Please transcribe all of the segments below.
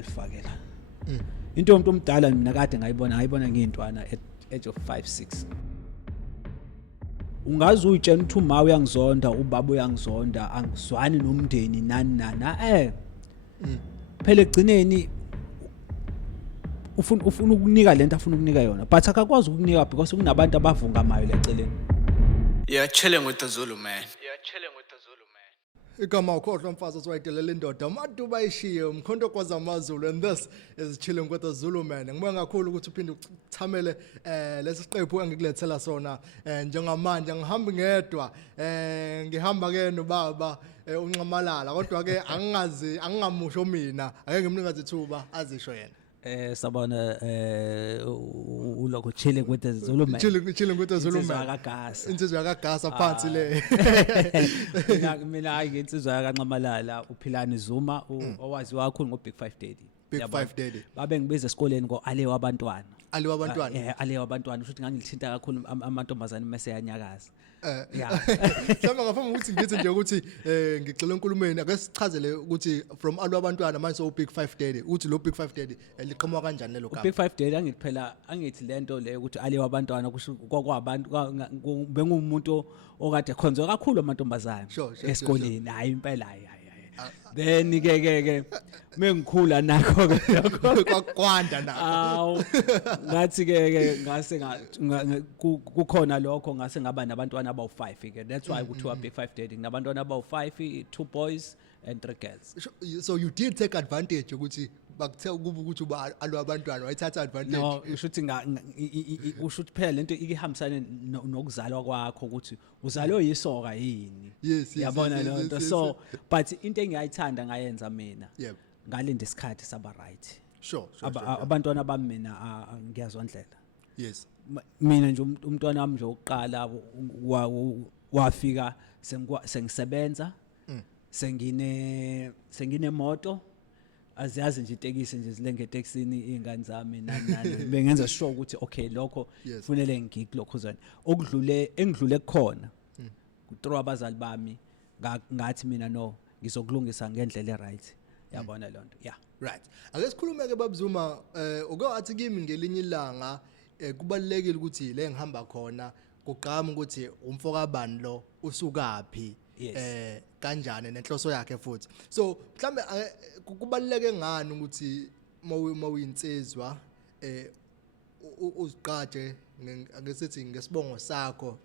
alifakela into umuntu omdala mina kade ngayibona ngiyintwana at age of 5-6 ungazi uyitshela ukuthi uma uyangizonda ubaba uyangizonda angizwani nomndeni nani phela egcineni ufuna ukunika lento afuna ukunika yona but akakwazi ukunika because kunabantu abavungamayo leceleni. Yeah, chilling with the Zulu man. Igama ukhohlwa mfazi osiwayidelela indoda umuntu bayishiye umkhonto kwaza amaZulu and this is chilling with the Zulu man. Ngibonga kakhulu ukuthi uphinde uchamele lesi siqephu engikulethela sona njengamanje ngihamba ngedwa ngihamba ke nobaba unqamalala kodwa ke angingamusho mina ake ngimningaze ithuba azisho yena. Sabona uloko chilling with the Zulu man. Chilling with the Zulu man. Insizwa yakagasa phansi le. Mina ayingensizwa yakanqamalala uphilani Zuma owazi wakho ngo Big 5 Daddy. Big 5 Daddy. Babe ngibiza esikoleni ngo ale wabantwana. Ale wabantwana. Ale wabantwana futhi ngangilithinta kakhulu amantombazane mase yanyakaza. Yeah. Hlamba ngafuna ukuthi ngithi nje ukuthi ngixela enkulumeni ake sichazele ukuthi from ale wabantwana manje so Big 5 Daddy uthi lo Big 5 Daddy liqhamuka kanjani lelo gama. Big 5 Daddy angithi lento le ukuthi ale wabantwana kusho kwabantu bengumuntu okade khonzo kakhulu amantombazane esikoleni hayi impela hayi. Then ke mengikhula nakho ke kwakwanda nakho ngathi ke ngase kukhona lokho ngase ngaba nabantwana abawu5 ke that's why kuthiwa Big 5 Daddy nabantwana abawu5 2 boys and 3 girls. So you did take advantage ukuthi bakuthe kuba ukuthi uba alwabantwana wayithatha advantage. No ushuthi phela lento ikihambisana nokuzalwa kwakho ukuthi uzalwe yisoka yini. Yabona lonto so but into engiyayithanda ngayenza mina ngalinda isikhathi saba right. Sure. Abantwana bami mina ngiyazondlela. Yes. Mina nje umntwana wami nje oqala wafika sengisebenza sengine moto aziyazi nje itekisi nje zilenge taxini izingane zami nani bengenza sure ukuthi okay lokho kufanele ngikho zona engidlule kukhona kuthrow abazali bami ngathi mina no ngizokulungisa ngendlela eright yabona lonto yeah right. Ake sikhulume ke babuzuma uke athi kimi ngelinye ilanga kubalekile ukuthi le ngihamba khona kuqhama ukuthi umfoka bani lo usukaphi kanjani nenhloso yakhe futhi so mhlambe kubaleke ngani ukuthi mawuyinsizwa uziqaje ngesithi ngesibongo sakho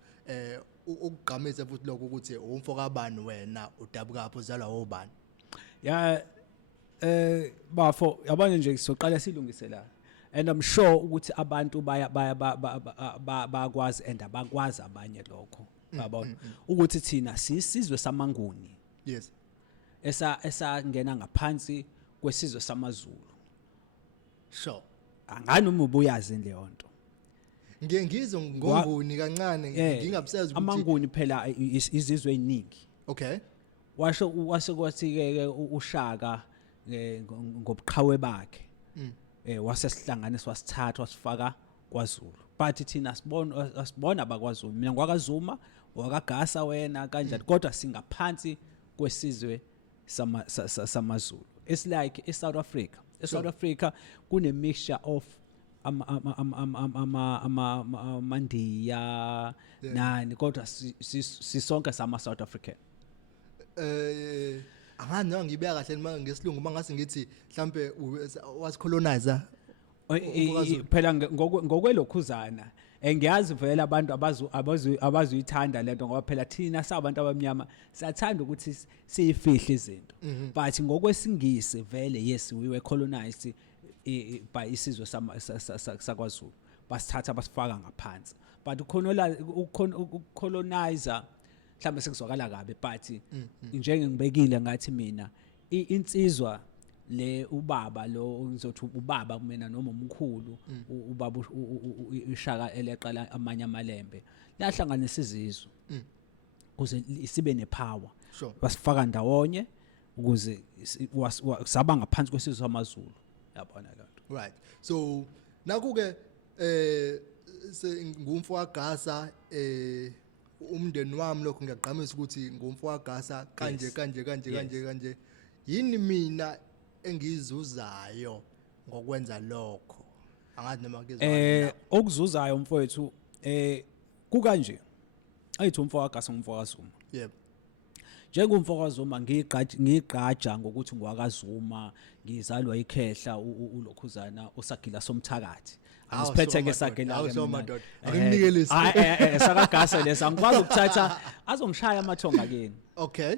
ukugqamise futhi lokho ukuthi umfoka bani wena udabukaphi uzalwa obani yeah bafo yabona nje sizoqala silungisela and I'm sure ukuthi abantu bayakwazi and abakwazi abanye lokho yabona ukuthi thina sisizwe samanguni yes esangena ngaphansi kwesizwe samaZulu sure angani uma ubuyazi leyonto ngizwe ngonguni kancane ngingabusazi ukuthi amanguni phela izizwe eziningi okay washo kwathi ke uShaka ngobuqhawe bakhe wasesihlanganisa wasithatha wasifaka kwaZulu but thina asibona abakwaZulu mina ngwakaZuma wakagasa wena kanjani kodwa singaphansi kwesizwe samaZulu. It's like eSouth Africa. eSouth Africa kune mixture of Mandiya nani kodwa sisonke sama South African. Angani ngibeka kahle ngesilungu mangase ngithi mhlambe was colonizer phela ngokwelokhuzana ngiyazi vele abantu abazuyithanda lento ngoba phela thina sabantu abamnyama siyathanda ukuthi siyifihle izinto but ngokwesingisi vele yes we were colonized by isizwe sakwaZulu basithatha basifaka ngaphansi but ucolonizer mhlawumbe sekuzwakala kabi but njengengibekile ngathi mina insizwa le ubaba lo ngizothi ubaba kumena noma umkhulu ubaba uShaka eleqala amanye amalembe lahlanganisa izizwe ukuze sibe nepower basifaka ndawonye ukuze saba ngaphansi kwesizwe samaZulu yabona lonto right so nakuke ngumfowagasa umndeni wami lokho ngiyaqhamisa ukuthi ngumfowagasa kanje yini mina engizuzayo ngokwenza lokho angazi noma kuzwa okuzuzayo mfowethu kukanje ayithi umfowakazi umfowazuma yebo njengomfowazuma ngigqaja ngokuthi ngwakazuma ngizalwa ikhehla ulokhuzana osagila somthakathi angisiphethe ke sagila ke akunikelisi sakagasa lesa ngikwazi ukuthatha azongishaya amathonga kini okay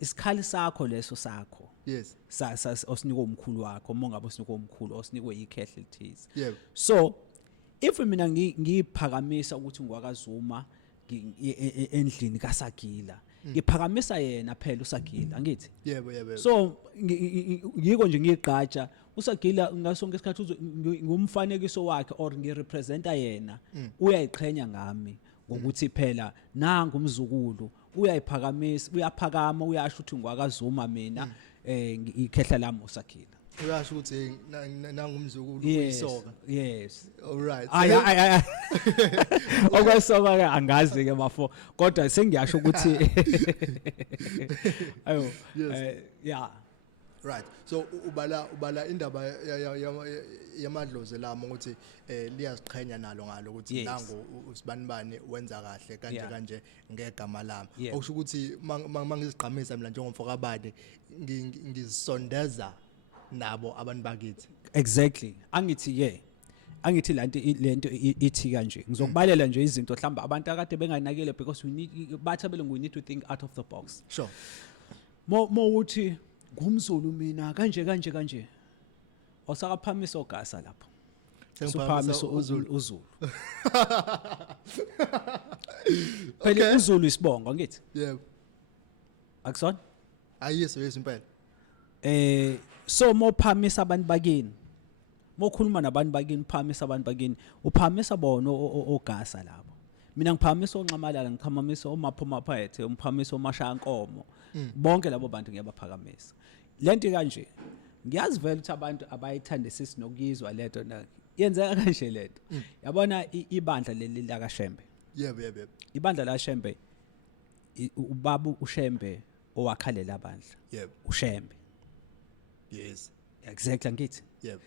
isikhali sakho leso sakho yes osinikwe umkhulu wakho mongabe osinikwe umkhulu osinikwe ikhehla lithize yebo so if mina ngiphakamisa ukuthi ngwakazuma endlini kasagila ngiphakamisa yena phela usagila angithi yebo so ngiko nje ngigqaja usagila ngasonke isikhathi ngumfanekiso wakhe or ngirepresenta yena uyayiqhenya ngami ngokuthi phela nanga umzukulu uyayiphakamisa uyaphakama uyasho ukuthi ngwakazuma mina ikhehla lami usagila uyasho ukuthi nangumzukulu uyisoka yes all right okwasoka ke angazi ke bafo kodwa sengiyasho ukuthi ayo yeah right so ubala indaba yamadlozi lami ukuthi liyaziqhenya nalo ngalo ukuthi nango usibanibani wenza kahle kanje ngegama lami okusho ukuthi mangiziqhamisa mina njengomfokabade ngizisondeza nabo abantu bakithi exactly angithi lento ithi kanje ngizokubalela nje izinto mhlamba abantu akade benganakele because bathabele we need to think out of the box sure mo uthi ngumzulu mina kanje osakaphamisa ogasa lapho suphamisa uzulu phela uzulu isibongo ngithi yebo akusona ayiso impela so mophamisa abantu bakini mokhuluma nabantu bakini phamisa abantu bakini uphamisa bona ogasa lapho mina ngiphamisa onxamalala ngiphamisa omaphethe umphamisa omashankomo bonke labo bantu ngiyabaphakamisa lento kanje ngiyazi vele ukuthi abantu abayithandisisi nokuyizwa leto na yenzeka kanje lento yabona ibandla leli la kaShembe yebo ibandla la Shembe ubaba uShembe owakhalela abandla yebo uShembe yes exactly ngithi yebo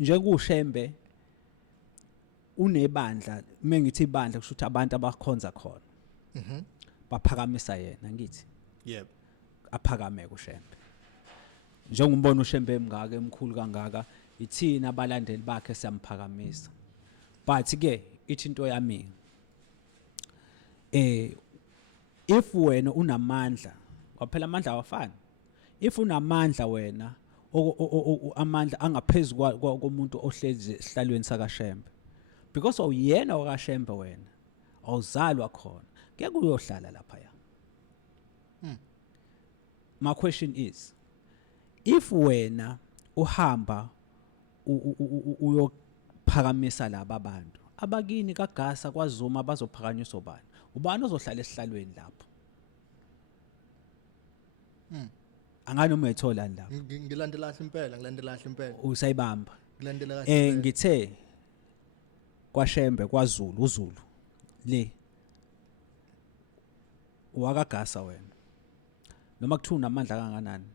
njengoShembe unebandla mengithi ibandla kusho ukuthi abantu abakhonza khona baphakamisa yena ngithi yebo aphakame kuShembe njengombona uShembe emngaka emkhulu kangaka ithina abalandeli bakhe siyamphakamisa but ke ithi into yami if wena unamandla kwaphela amandla awafani if unamandla wena amandla angaphezulu komuntu ohlezi esihlalweni sakaShembe because awuyena wakaShembe wena awuzalwa khona ngeke uyohlala lapha ya my question is if wena uhamba uyophakamisa laba abantu abakini kaGasa kwaZuma bazophakanyiswa ubani ozohlala esihlalweni lapho angani uma ethola lapho ngilandela kahle impela usayibamba ngilandela kahle ngithe kwaShembe kwaZulu uZulu le wakaGasa wena noma kuthiwa unamandla kanganani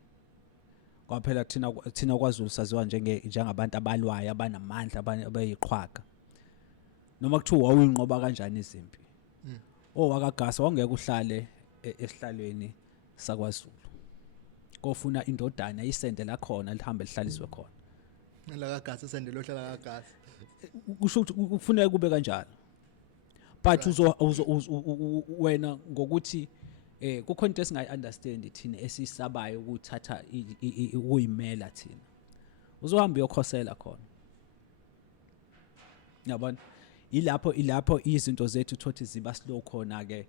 kwaphela thina kwaZulu saziwa njengabantu abalwayo abanamandla abayiqhwaga noma kuthiwa wawuyinqoba kanjani izimpi wakaGasa wangeke uhlale esihlalweni sakwaZulu kofuna indodana isende la khona lihambe lihlaliswe khona la kaGasa isende lohlala kaGasa kusho ukuthi kufuneka kube kanjalo but wena ngokuthi kukhona into esingayi-understand thina esisabayo ukuthatha ukuyimela thina uzohamba uyokhosela khona yabona ilapho izinto zethu thothi ziba slow khona ke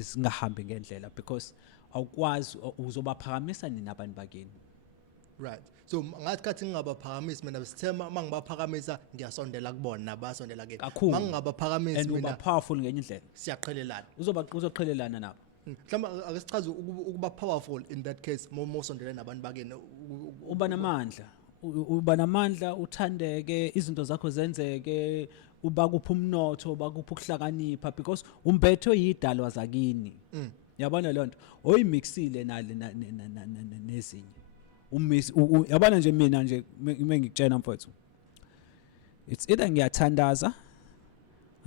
singahambi ngendlela because awukwazi uzobaphakamisa nini abantu bakini right so ngathi ngingabaphakamisi mina besithema mangibaphakamisa ngiyasondela kubona nabasondela ke mangingabaphakamisi mina and uba powerful ngenye indlela siyaqhelelana uzoqhelelana nabo mhlawumbe ake sichaze ukuba powerful in that case mosondela nabantu bakini uba namandla uthandeke izinto zakho zenzeke uba kupha umnotho uba kupha ukuhlakanipha because umbetho yidalwa zakini yabona lonto oyimixile nezinye yabona nje mina nje ngikutshena mfowethu, it's either ngiyathandaza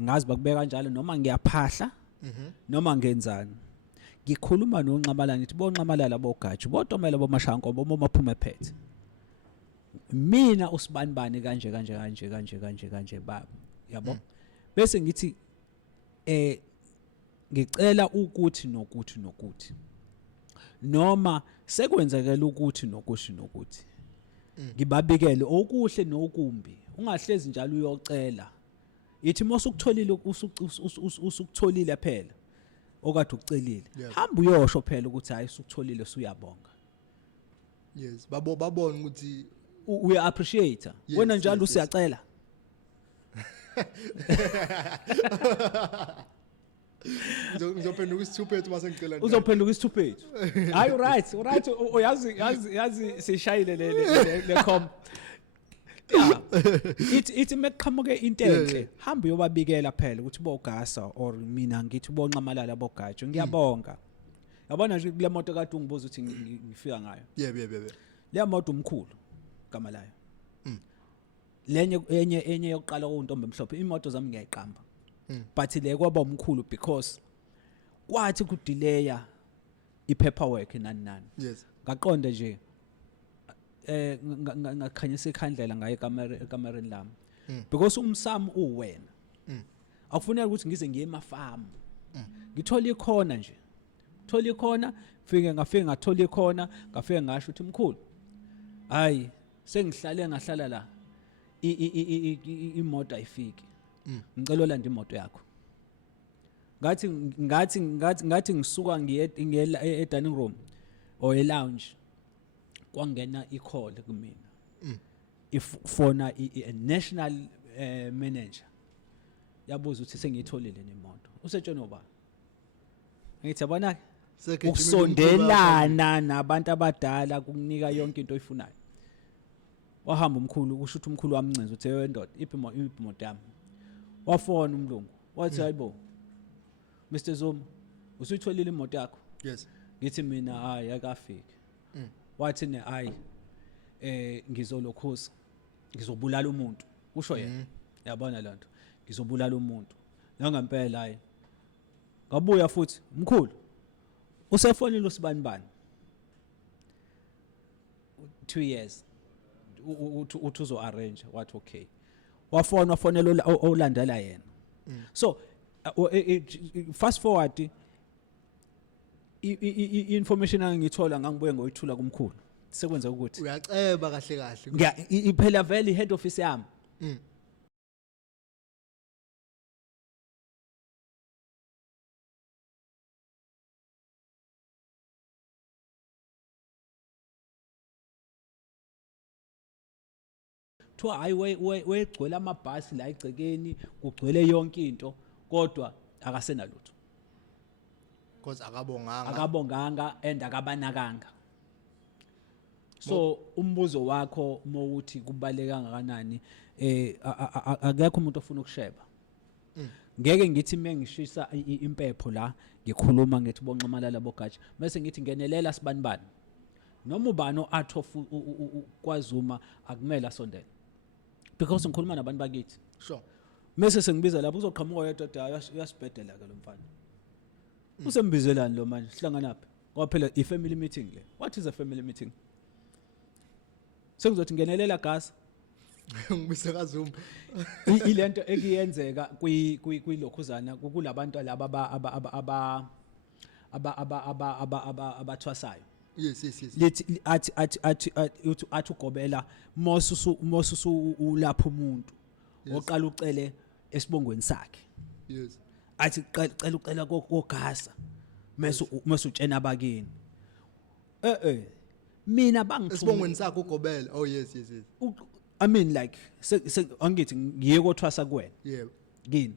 ngazi bakubeka kanjalo noma ngiyaphahla noma ngenzani. Ngikhuluma noNxamalala ngithi bonxamalala bogatsha botomela bomashanko bomaphuma ephethe mina usibanibani kanje baba yabo bese ngithi ngicela ukuthi nokuthi noma sekwenzakela ukuthi nokuthi ngibabikele okuhle nokumbi ungahlezi njalo uyocela yithi mosukutholile usukutholile phela okade ukucelile hamba uyosho phela ukuthi hayi usukutholile usuyabonga. Yes babona ukuthi uya appreciate wena njalo usiyacela ngizophenduka isithuphethu mase ngicela uzophenduka isithuphethu hayi right yazi sishayile le com ithi mekuqhamuke into enhle hamba uyobabikela phela ukuthi bogasa or mina ngithi bonxamalala bogatsha ngiyabonga yabona nje kule moto kade ungibuza ukuthi ngifika ngayo yebo le moto umkhulu kamalayo enye yokuqala untombe emhlophe imoto zami ngiyayiqamba but le kwaba umkhulu because kwathi ku delaya ipaperwork nani yes ngaqonda nje ngakhanyisa ikhandlela ngaye ekamereni lami because umsamo uwena akufuneka ukuthi ngize ngiye emafamu ngithola ikhona nje thola ikhona ngafike ngathola ikhona ngafike ngasho ukuthi mkhulu hayi ngahlala la imoto ayifiki ngicela ulanda imoto yakho ngathi ngisuka ngiye dining room or e lounge kwangena i-call kumina ifona i-national manager yabuza ukuthi sengiyitholile nemoto usetshona oba ngithi yabona ukusondelana nabantu abadala kukunika yonke into oyifunayo wahamba umkhulu usho ukuthi umkhulu wamncenza uthi wendoda iphi imoto yami wafona umlungu wathi hayibo Mr Zuma usuyitholile imoto yakho yes ngithi mina hayi akafiki wathi ne hayi ngizolokhoza ngizobulala umuntu usho yena yabona lento ngizobulala umuntu ngangempela hayi ngabuya futhi mkhulu usefonile usibanibani 2 years uthi uzo arrange wathi okay wafonela olandela yena so fast forward information angithola ngangibuye ngoyithula kumkhulu sekwenza ukuthi uyaceba kahle iphela vele head office yami to wegcwele amabhasi la igcekeni kugcwele yonke into kodwa akasenalutho because akabonganga and akabanakanga so umbuzo wakho mawuthi kubaleka kangakanani akekho umuntu ofuna ukusheba ngeke ngithi mengishisa impepho la ngikhuluma ngithi bonxamalala bogatsha bese ngithi ngenelela sibanibani noma ubani oathofu kwaZuma akumele asondele because ngikhuluma nabantu bakithi sure mase sengibiza lapho uzoqhamuka yedwa uyasibhedela ke lo mfana usembizelani lo manje sihlangana phi ngoba phela i-family meeting le what is a family meeting sengizothi ngenelela gas ngibise kaZuma ilento ekuyenzeka kwilokhuzana kulabantu laba abathwasayo yes lithi athi ugobela mosusu ulapha umuntu oqala ucele esibongweni sakhe yes athi ucela kokugasa mase utshena abakini mina bangithuma esibongweni sakhe ugobela oh yes I mean like angithi ngiye kothwasa kuwena yebo kini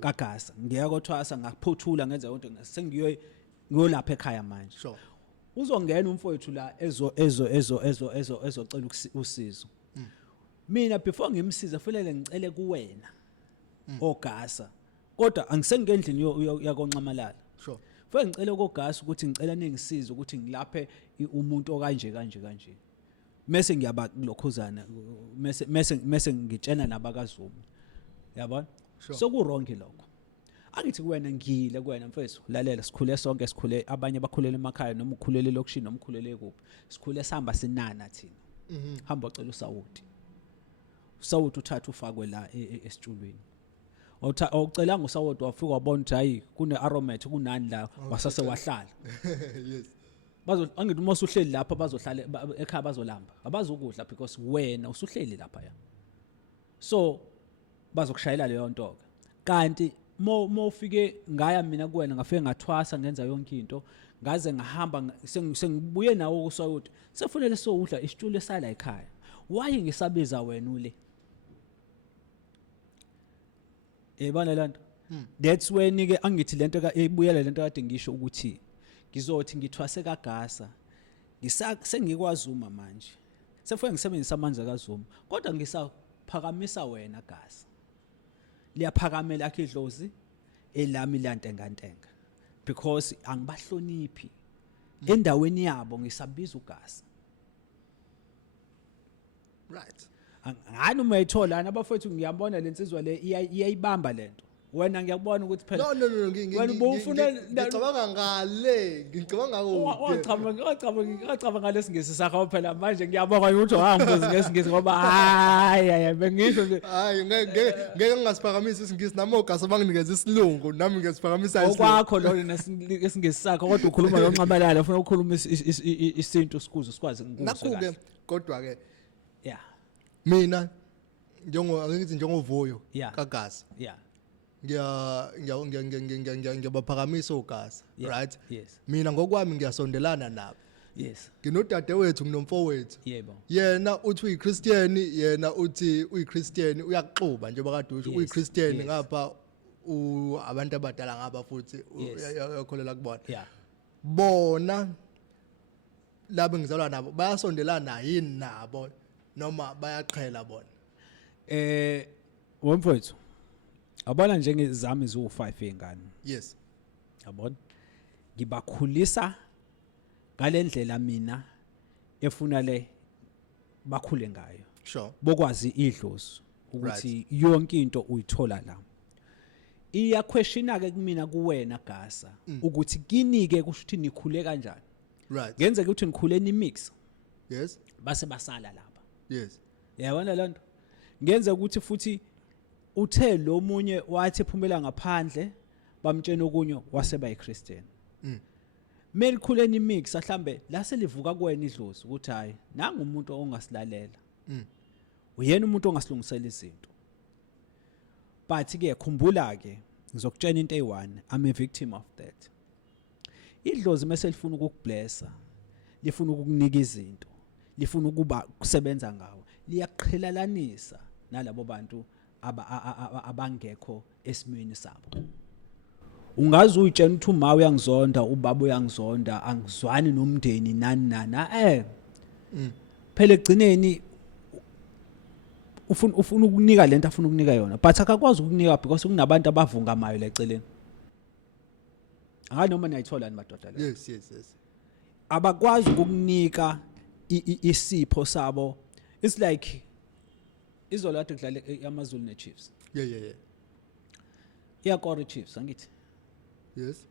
kagasa ngiya kothwasa ngaphothula ngenza yonke ngiyolapha ekhaya manje sure uzongena umfowethu la ezocela usizo mina before ngimsiza kufanele ngicele kuwena ogasa kodwa angisengendlini yakonxamalala sure kufanele ngicele kogasa ukuthi ngicela ningisize ukuthi ngilaphe umuntu okanje mase ngiyaba lokhuzana mase ngitshena nabakaZuma yabona so ku wrong lokho angithi kuwena ngile kuwena mfethu lalela sikhule sonke sikhule abanye bakhulela emakhaya noma ukhulele lokushini noma ukhulele kuphi sikhule sihamba sinana thina hamba ucela usawuthi uthatha ufakwe la esitulweni awucelanga usawuthi wafika wabona ukuthi hayi kune aromat kunani la wasase wahlala yes angithi uma usuhleli lapha bazohlala ekhaya bazolamba abazokudla because wena usuhleli lapha ya so bazokushayela leyo nto kanti mo ufike ngaya mina kuwena ngafike ngathwasa ngenza yonke into ngaze ngahamba sengibuye nawo usawuthi sefunele sowudla isitulo esala ekhaya why ngisabiza wena ule ebona lanto that's when ke angithi lento ebuyela lento kade ngisho ukuthi ngizothi ngithwase kaGasa sengikwazi uma manje sefike ngisebenzisa amandla kaZuma kodwa ngisaphakamisa wena Gasa liyaphakamela akhe idlozi elami lantengantenga because angibahloniphi endaweni yabo ngisabiza uGasa right ngani uma ethola nabafethu ngiyabona lensizwa le iyayibamba lento wena ngiyakubona ukuthi phela no wena ubufuna ngicabanga ngale ngicabanga ngicabanga ngalesingisi sakho phela manje ngiyabonga ukuthi wangibuza ngesingisi ngoba hayi bengisho nje hayi ngeke ngasiphakamisa isingisi nami oGasa banginikeza isilungu nami ngesiphakamisa okwakho lo nesingisi sakho kodwa ukhuluma lonxabalala ufuna ukukhuluma isintu sikuze sikwazi ngikuze nakuke kodwa ke yeah mina angithi njengovuyo kaGasa yeah ngiyabaphakamisa uGasa right yes mina ngokwami ngiyasondelana nabo yes nginodadewethu nginomfowethu yebo yena uthi uyiChristian yena uthi uyiChristian uyaxuba nje bakade usho uyiChristian ngapha abantu abadala ngapha futhi uyakholela kubona bona labo ngizalwa nabo bayasondelana yini nabo noma bayaqhela bona womfowethu abona njengezami zo5 engane yes yabona ngibakhulisa ngalendlela mina efuna le bakhule ngayo sure bokwazi idlozi ukuthi yonke into uyithola la iyaquestiona ke kumina kuwena Gasa ukuthi kinike kusho ukuthi nikhule kanjani right ngenze ukuthi nikhule ni mix yes base basala lapha yes yabona lento ngenze ukuthi futhi uthe lo munye wathi ephumela ngaphandle bamtshena okunye waseba yiChristian melikhuleni mix mhlambe la selivuka kuwena idlozi ukuthi hayi nanga umuntu ongasilalela uyena umuntu ongasilungisela izinto but ke khumbula ke ngizokutshela into eyi1 I'm a victim of that idlozi mase lifuna ukukublessa lifuna ukukunika izinto lifuna ukuba kusebenza ngawo liyaqhelalanisa nalabo bantu abangekho esimweni sabo ungazi uyitshena ukuthi uma uyangizonda ubaba uyangizonda angizwani nomndeni nani phela egcineni ufuna ukunika lento afuna ukunika yona but akakwazi ukunika because kunabantu abavungamayo leceleni noma niyayithola ni madoda le yes abakwazi ukukunika isipho sabo it's like izolo kade kudlala amaZulu neChiefs yeah iyakora iChiefs angithi yes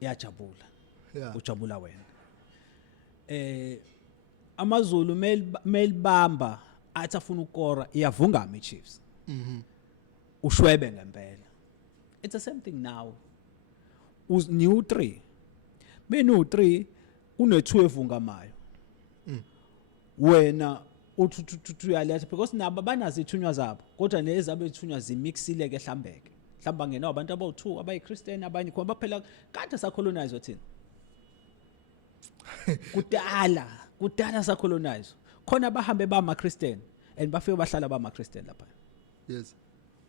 iyajabula yeah ujabula wena amaZulu melibamba athi afuna ukora iyavungama iChiefs ushwebe ngempela it's the same thing now new 3 benu 3 une2 evungamayo wena uyaletha because nabo banazi ithunywa zabo kodwa nezabe ithunywa zimixile ke hlambeke hlamba ngena abantu abawu2 abayiChristian abanye khona baphela kade sacolonize thina kudala sacolonize khona bahambe bamaChristian and bafike bahlala bamaChristian lapha yes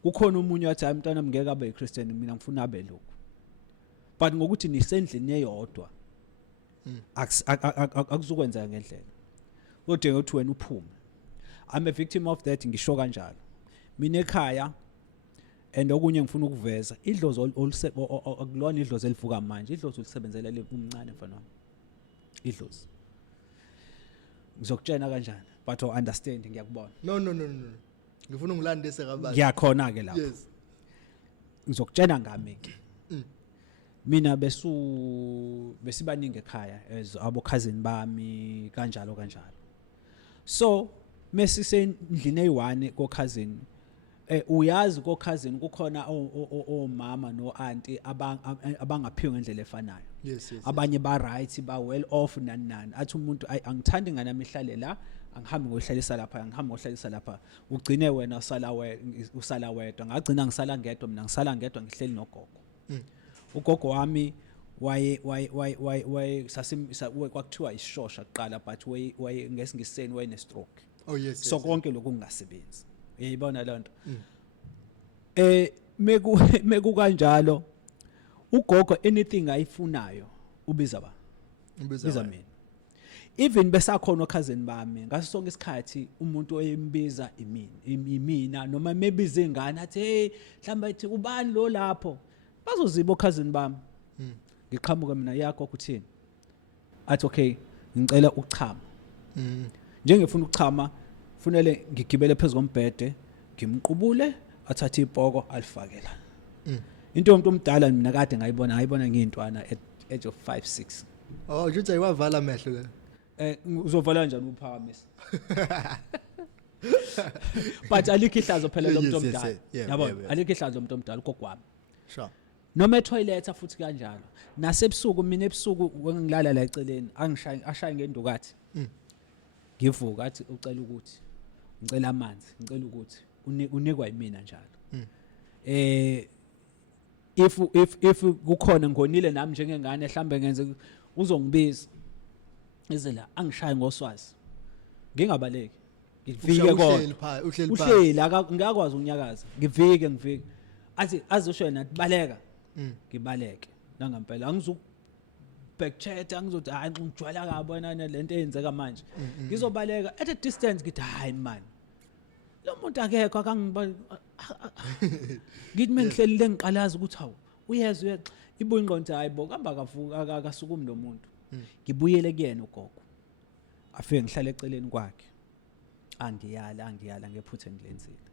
kukhona umunye wathi hayi mntwana ngeke abe yiChristian mina ngifuna abe lokho but ngokuthi nisendlini eyodwa akuzukwenza ngendlela kodwa ukuthi wena uphume I'm a victim of that ngisho kanjalo mina ekhaya and okunye ngifuna ukuveza idlozi akulona idlozi elivuka manje idlozi ulisebenzela umncane mfana wami idlozi ngizokutshena kanjani but understand ngiyakubona No. Ngifuna ungilandise kabanzi. ngiyakhona ke lapho Yes. ngizokutshela ngami ke mina besibaningi ekhaya as abo cousin bami kanjalo so mesisendlini eyi1 ko cousin uyazi ko cousin kukhona omama no auntie abangaphiwe ngendlela efanayo Yes. abanye ba right ba well off nani athi umuntu angithandi ngana mihlale la angihambi ngohlalisa lapha ugcine wena usala wedwa ngagcina ngisala ngedwa mina ngisala ngedwa ngihleli nogogo ugogo wami waye kwakuthiwa isishosha kuqala but waye ngesingiseni waye ne stroke Oh yes. so konke lokhu kungasebenzi uyayibona lonto meku kanjalo ugogo anything ayifunayo ubiza mina even besakhona cousin bami ngaso sonke isikhathi umuntu oyembiza imina noma mebiza ingane athi hey mhlamba ethi ubani lo lapho bazoziba cousin bami ngiqhamuka mina yakho kuthini athi okay ngicela ukuchama njengefuna ukuchama kufanele ngigibele phezulu kombhede ngimqubule athathe ipoko alifakela into yomuntu omdala mina kade ngayibona ngiyintwana age of 5-6 Oh nje wavala amehlo ke uzovala kanjani uphakamisa but alikho ihlazo phela lomuntu omdala yabona alikho ihlazo lomuntu omdala ukogwami sure noma etoilet futhi kanjalo nasebusuku mina ebusuku ngilala la eceleni ashaye ngendukathi ngivuka athi ucela ukuthi ngicela amanzi ngicela ukuthi unikwa yimina njalo if kukhona ngonile nami njengengane mhlambe ngenze uzongibiza izela angishaye ngoswazi ngingabaleki ngivike kodwa uhleli ngiyakwazi ukunyakaza ngivike athi azosho yena baleka ngibaleke la ngempela angizu backchat angizothi hayi ngijwala kabi wena lento eyenzeka manje ngizobaleka at a distance ngithi hayi man lo muntu akekho akangiba ngithi mengihleli lengiqalaza ukuthi hawu uyezwe ibuye ingqondo hayibo kamba kavuka akasukumi lo muntu ngibuyele kuyena ugogo afike ngihlala eceleni kwakhe angiyala ngephuthe ngilenzile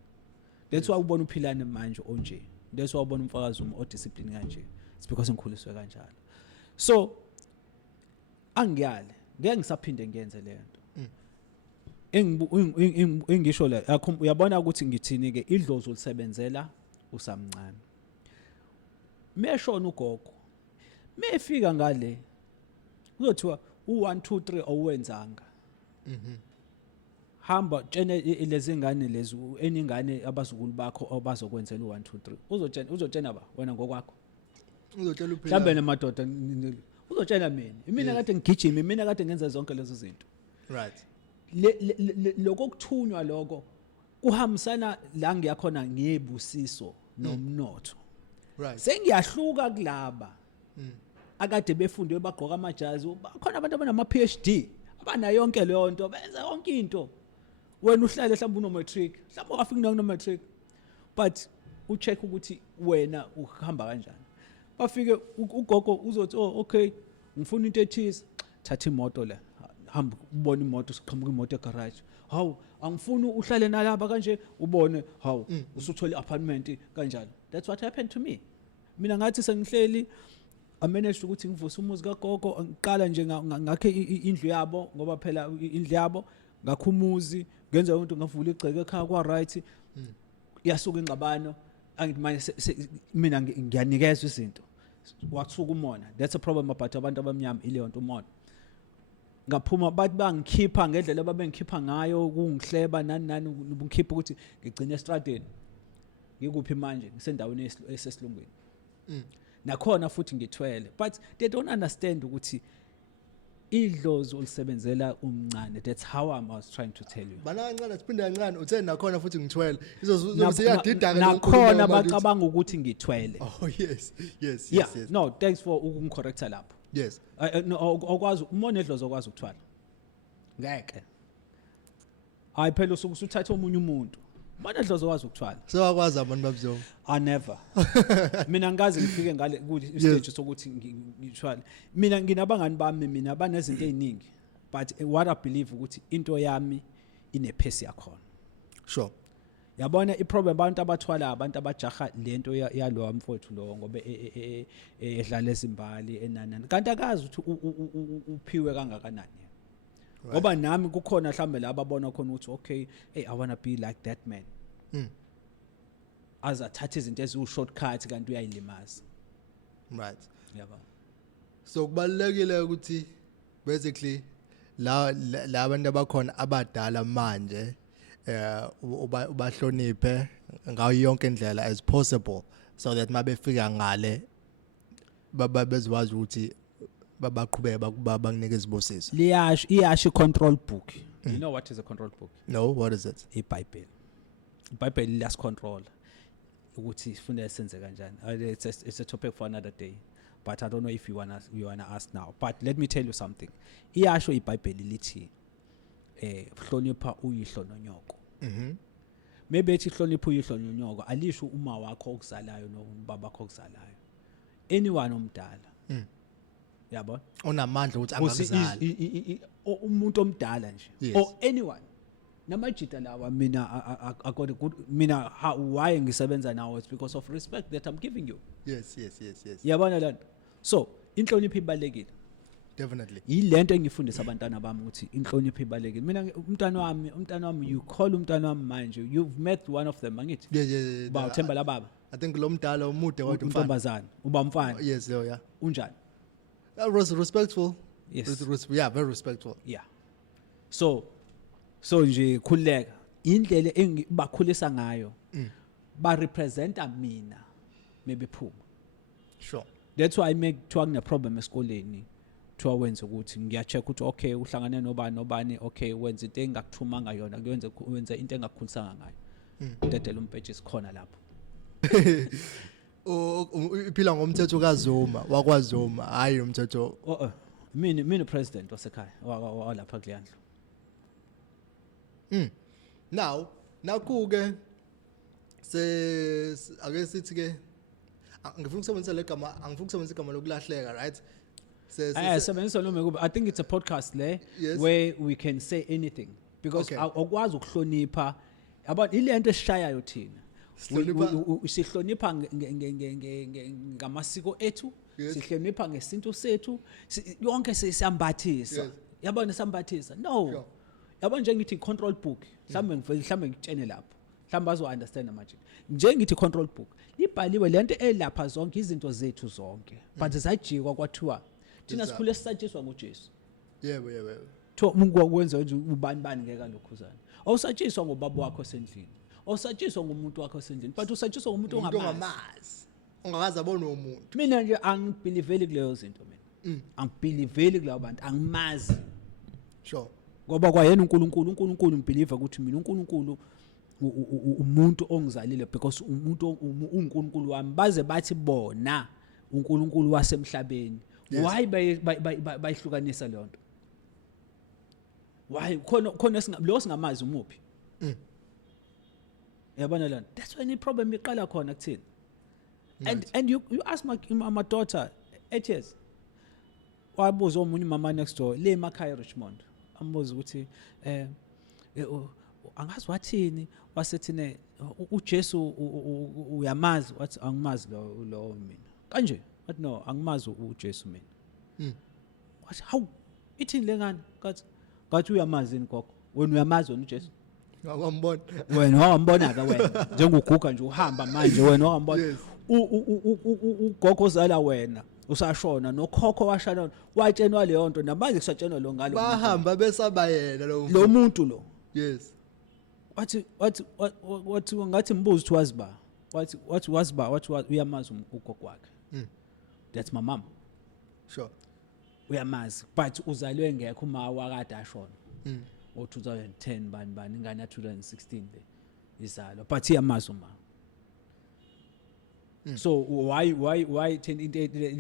lethu awubona uphilane manje onje lethu awubona umfakazi odiscipline kanje it's because ngikhuliswe kanjalo so angiyale ngeke ngisaphinde ngiyenze lento engisho la uyabona ukuthi ngithini ke idlozi ulisebenzela usamncane meshona ugogo mefika ngale uzothiwa u1 2 3 awenzanga hamba tshene lezi ngane lezi eningane abazukulu bakho abazokwenzela u1 2 3 uzotshena ba wena ngokwakho uzotshela uphila mhlambe namadoda uzotshena mina kade ngigijima mina kade ngenza zonke lezo zinto right lokuthunywa lokho kuhambisana la ngiyakhona ngebusiso nomnotho right sengiyahluka kulaba akade befundwe bagqoka amajazi bakhona abantu abanama PhD abana yonke leyo nto benza yonke into wena uhlale mhlawumbe uno matric mhlawumbe wafika no matric but ucheck ukuthi wena uhamba kanjani bafike ugogo uzothi oh okay ngifuna into ethize thatha imoto la hamba ubone imoto siqhamuka imoto egarage hawu angifuni uhlale nalapha kanje ubone hawu usuthola apartment kanjalo that's what happened to me mina ngathi sengihleli amanage ukuthi ngivuse umuzi kagogo ngiqala nje ngakhe indlu yabo ngoba phela indlu yabo ngakhumuzi ngenza into ngavula igceke ekhaya kwa right yasuka ingxabano angithi manje mina ngiyanikezwa izinto wathuka umona that's a problem about abantu abamnyama ile nto umona ngaphuma bathi bangikhipha ngendlela ababengikhipha ngayo kungihleba nani ngikhipha ukuthi ngigcine estradeni ngikuphi manje ngisendaweni esesilungwini nakhona futhi ngithwele but they don't understand ukuthi idlozi ulisebenzela umncane that's how I was trying to tell you bana kancane siphinde kancane uthe nakhona futhi ngithwele izosiyadida ke nakhona bacabanga ukuthi ngithwele oh yes no thanks for ukungicorrecta lapho yes okwazi umone idlozi okwazi ukuthwala ngeke hayi phela usuthatha omunye umuntu manje idlozi okwazi ukuthwala sewakwazi abantu babzo I never mina ngazi ngifike ngale ku stage sokuthi ngithwala mina nginabangani bami mina banezinto eziningi but what I believe ukuthi into yami inephesi yakhona. Sure. Yabona iproblem abantu abathwala abantu abajaha lento yalo mfowethu lo ngoba edlala ezimbali enanani kanti akazi ukuthi uphiwe kangakanani. Ngoba nami kukhona mhlambe la ababona khona ukuthi okay hey I want to be like that man. Azathatha izinto eziwu shortcut kanti uyayilimaza. Right. Yabo. So kubalekile ukuthi basically la abantu abakhona abadala manje ubahloniphe ngayo yonke indlela as possible so that mabefika ngale bezwazi ukuthi babaqhubeke bakunike izibusiso. Iyasho control book. You know what is a control book? No, what is it? iBhayibheli. iBhayibheli last control ukuthi sifunde senze kanjani. It's a topic for another day. But I don't know if you wanna ask now. But let me tell you something. Iyasho iBhayibheli lithi hlonipha uyihlo nonyoko. Maybe ethi hlonipha uyihlo nonyoko alisho uma wakho okuzalayo nobaba wakho okuzalayo. Anyone omdala. Yabo? Onamandla ukuthi angakuzala. Umuntu omdala nje. Yes. Or anyone. Namajita lawa mina why ngisebenza nawo it's because of respect that I'm giving you. Yes. Yabona lana. So, inhlonipho ibalekile. Definitely. Yilento engifundisa abantwana bami ukuthi inhlonipho ibalekile. Mina umntana wami you call umntana wami manje you've met one of them angithi. Yeah. Ba uthemba la baba. I think lo mdala umude kodwa umfana. Untombazana, uba mfana. Yes, yeah. Unjani? Respectful. Yes. Yeah, very respectful. Yeah. So nje khuleka indlela engibakhulisa ngayo ba representa mina mebephuma. Sure. That's why I make kune problem esikoleni to wenza ukuthi ngiyacheck ukuthi okay uhlangane nobani okay wenza into engakuthumanga yona wenza into engakukhulisanga ngayo. Dedela umpetshi sikhona lapho. Iphila ngomthetho kaZuma wakwaZuma hayi umthetho mina president wasekhaya walapha kulandla. Now kuke ake sithi ke ngifuna ukusebenzisa legama angifuna ukusebenzisa igama lokulahleka right sebenzisa noma kuba I think it's a podcast where we can say anything because akwazi ukuhlonipha abantu ilento esishayayo thina sihlonipha ngamasiko ethu sihlonipha ngesintu sethu yonke sisambathisa yabona sambathisa no yabona nje ngithi control book mhlambe ngitshene lapho mhlambe bazo understand manje nje ngithi control book libhaliwe lento elapha zonke izinto zethu zonke but sajikwa kwathiwa thina sikhule sisatshiswa ngoJesu yebo tho ukwenza nje ubani ngeke lokhuzana awusatshiswa ngobaba wakho esendlini awusatshiswa ngomuntu wakho esendlini but usatshiswa ngomuntu ongamazi ongakazi abone umuntu mina nje angibelieveli kuleyo zinto mina angibelieveli kulabo bantu angimazi sure ngoba kwayena uNkulunkulu ngibelieve ukuthi mina uNkulunkulu umuntu ongizalile because umuntu uNkulunkulu wami baze bathi bona uNkulunkulu wasemhlabeni why bayihlukanisa le nto why khona lo singamazi umuphi yabona lana that's when the problem iqala khona kuthini and you ask my daughter yes wabuza omunye mama next door le emakhaya Richmond ambuza ukuthi angazi wathini wasethine uJesu uyamazi wathi angimazi lo mina kanje wathi no angimazi uJesu mina wathi how ithini lengane kathi uyamazi ingogo wena uyamazi wena uJesu ngiyambona wena wambona ka wena njengoguga nje uhamba manje wena wambona ugogo ozala wena usashona nokhokho washana watshenwa leyo nto namanje kusatshenwa lo ngalo bahamba besabayela lo muntu lo yes wathi ngathi mbuzo ukuthi waziba wathi uyamazi ugogo wakhe that's my mom sure uyamazi but uzalwe ngekho uma wakade ashona o2010 bani ingane 2016 le izalo but iyamazi uma so why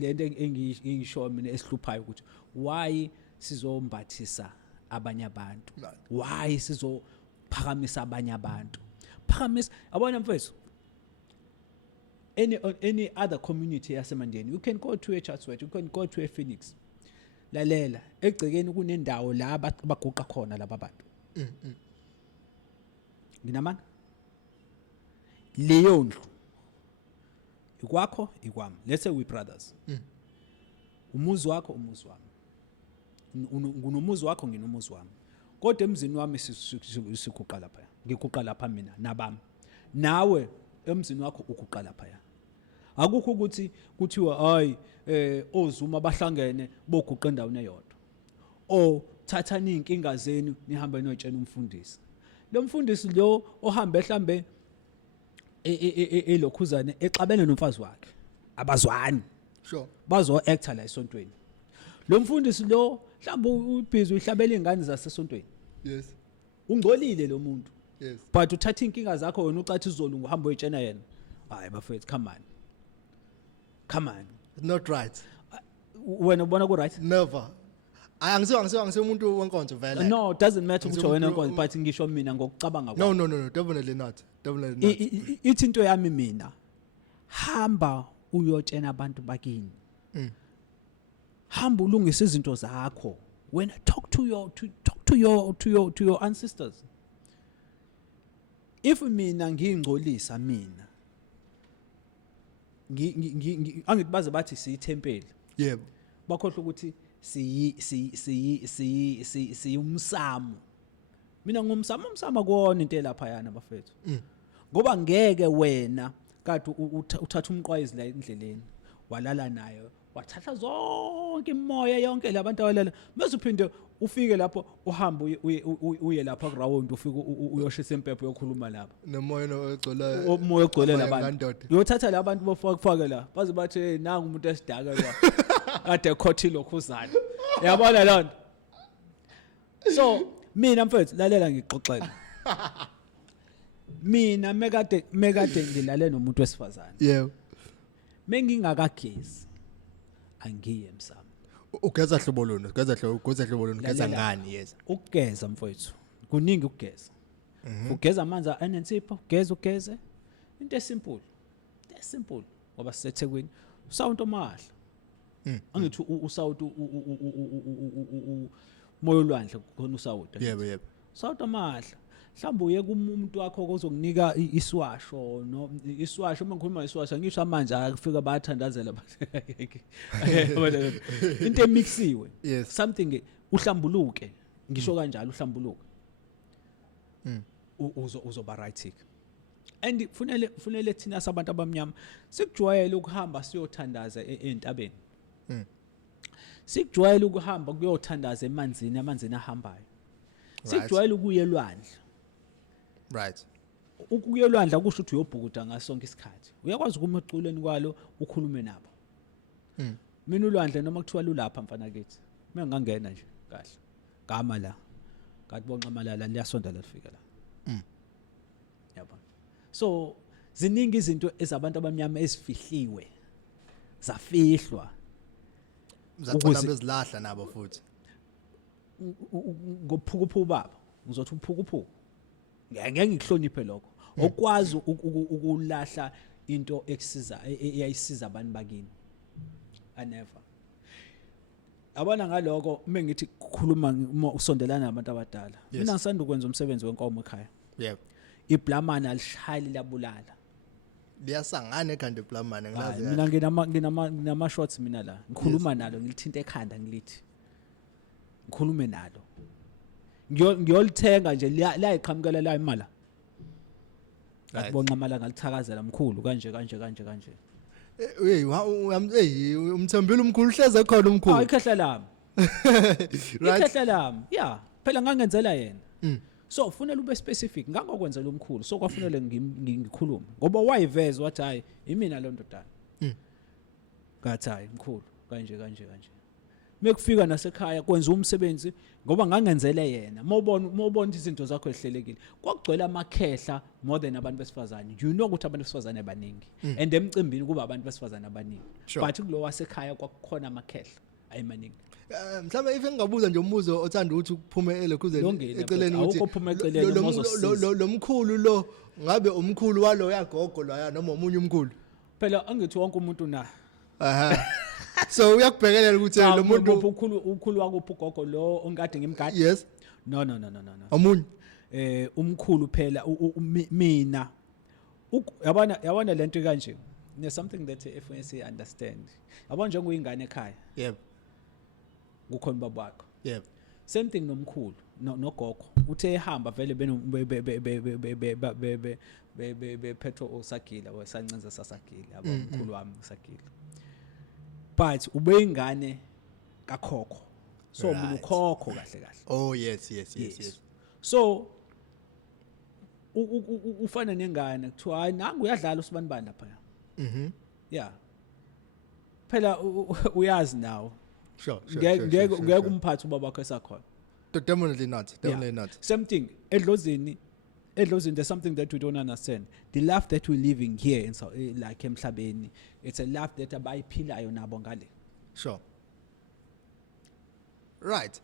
lento engisho mina esihluphayo ukuthi why sizombathisa abanye abantu why sizophakamisa abanye abantu phakamisa abona mfethu any other community yasemandeni you can go to a Chatsworth you can go to a Phoenix lalela egcekeni kunendawo la abaguqa khona laba bantu nginamanga leyo ndlu ikwakho ikwami, let's say we brothers. Umuzi wakho umuzi wami, ngunomuzi wakho nginomuzi wami, kodwa emzini wami sikuqa lapha, ngikuqa lapha mina nabami, nawe emzini wakho ukuqa lapha. Akukho ukuthi kuthiwa hayi ozuma bahlangene boguqa endaweni eyodwa, o thathani inkinga zenu nihambe noyitshela umfundisi. Lo mfundisi lo ohambe mhlambe elokhuzane exabene nomfazi wakhe, abazwani, sure, bazo actor la esontweni. Lo mfundisi lo mhlawumbe ubhizi uhlabela ingane zasesontweni, yes, ungcolile lo muntu, yes, but uthatha inkinga zakho wena ucathi izolo uhamba uyitshena yena. Hayi bafethu, come on, it's not right, wena ubona ku right? never. Angisiyo umuntu wenkonzo vele. No, doesn't matter ukuthi wena wenkonzo, but ngisho mina ngokucabanga kwami. No, definitely not. Ithi into yami mina, hamba uyotshena abantu bakini, hamba ulungise izinto zakho, when talk to your ancestors. If mina ngingcolisa mina angithi baze bathi siyithempeli, yebo, bakhohle ukuthi umsamo. Mina umsamo kuona into lapha yana bafethu, ngoba ngeke wena kade uthatha umqwayizi la endleleni walala nayo, wathatha zonke imoya yonke labantu abalala, bese uphinde ufike lapho uhamba uye lapha ground, ufike uyoshisa impepho yokhuluma lapha nomoya ogcolayo, umoya ogcole labantu, uyothatha labantu bafake la baze bathi nanga umuntu esidaka la kade ekhothi lokhuzana, yabona loo nto. So mina mfethu lalela ngixoxela, mina mekade ngilale nomuntu wesifazane, yebo, mengingakagezi angiye emsamo. Ugeza hlobo lona, ugeza ngani? Yes, Ukugeza mfowethu kuningi ukugeza. Ugeza amanzi anensipho, ugeze into esimple, ngoba siseThekwini usawunto mahla. Angithi usawuto moyo olwandle khona usawuto. Yebo, Usawuto mahla. Mhlawumbe uye kumuntu wakho ozokunika iswasho, no iswasho. Uma ngikhuluma iswasho ngisho amanje akufika bayathandazela into emixiwe, yes, something uhlambuluke, ngisho kanjalo uhlambuluke, uzoba right. And funele thina sabantu abamnyama sikujwayele ukuhamba siyothandaza entabeni, sikujwayele ukuhamba kuyothandaza amanzini ahambayo, sikujwayele ukuya elwandle. Right. Ukuya elwandle akusho ukuthi uyobhukuda ngasonke isikhathi, uyakwazi ukuma eculeni kwalo ukhulume nabo. Mina ulwandle noma kuthiwa lulapha mfana kithi, mina ngangena nje kahle gama la ngathi bonqa amalala liyasonda lafika la. Yabona, so ziningi izinto ezabantu abamnyama ezifihliwe, zafihlwa, zakhona bezilahla nabo futhi ngophukuphu baba. Ngizothi uphukuphu ngeke ngikuhloniphe lokho, okwazi ukulahla into eksisiza eyayisiza abantu bakini. I never. Abona ngaloko mengithi kukhuluma usondelana nabantu abadala, mina ngisanda ukwenza umsebenzi wenkomo ekhaya. Yebo, Iblamana alishayile labulala, liyasangana ekhanda iblamana ngilazi. Mina nginama shots mina la ngikhuluma nalo, ngilithinta ekhanda ngilithi ngikhulume nalo, ngiyolithenga nje la iqhamukela la imali. Akubonqa amala ngalithakazela mkhulu kanje. Umthembile umkhulu hleze khona umkhulu. Hayi ikhehla lami. Right. Ikhehla lami. Yeah, phela ngangenzela yena. So ufunela ube specific ngangokwenzela umkhulu, so kwafunele ngikhulume ngoba wayiveza wathi hayi imina lo ndodana. Ngathi hayi mkhulu kanje. Mekufika nasekhaya kwenza umsebenzi ngoba ngangenzele yena. Mawubona izinto zakho ehlelekile, kwakugcwele amakhehla more than abantu besifazane. You know ukuthi abantu besifazane abaningi, and emcimbini kuba abantu besifazane abaningi, but kulo wasekhaya kwakukhona amakhehla ayemaningi. Mhlawumbe ife ngingabuza nje umbuzo othanda ukuthi kuphume elokhuzeni eceleni ukuthi awukuphuma eceleni mozosiza lo mkhulu lo ngabe umkhulu walo yagogo la noma umunye umkhulu. Phela angithi wonke umuntu na. So uyakubhekelela ukuthi lo muntu ukhulu wakuphi ugogo lo ongade ngimgadi? Yes. No. Amunye. umkhulu phela mina yabona lento kanje. There's something that if we say understand. Yabona njengoba uyingane ekhaya. Yep. Kukhona babakho. Yep. Same thing nomkhulu nogogo. Uthe ehamba vele bephetho osagila wesancenza sasagila yabo umkhulu wami usagila. But ubeyingane kakhokho. So mina ukhokho kahle kahle. Oh yes. So ufana nengane kuthiwa hayi nangu uyadlala usibanibani lapha. Yeah. Phela uyazi nawo. Sure. Ngeke umphathi ubaba wakhe esakhona. Definitely not. Same thing. Edlozini there's something that we don't understand. The life that we're living here in like emhlabeni, it's a life that abayiphilayo nabo ngale. Sure. Right.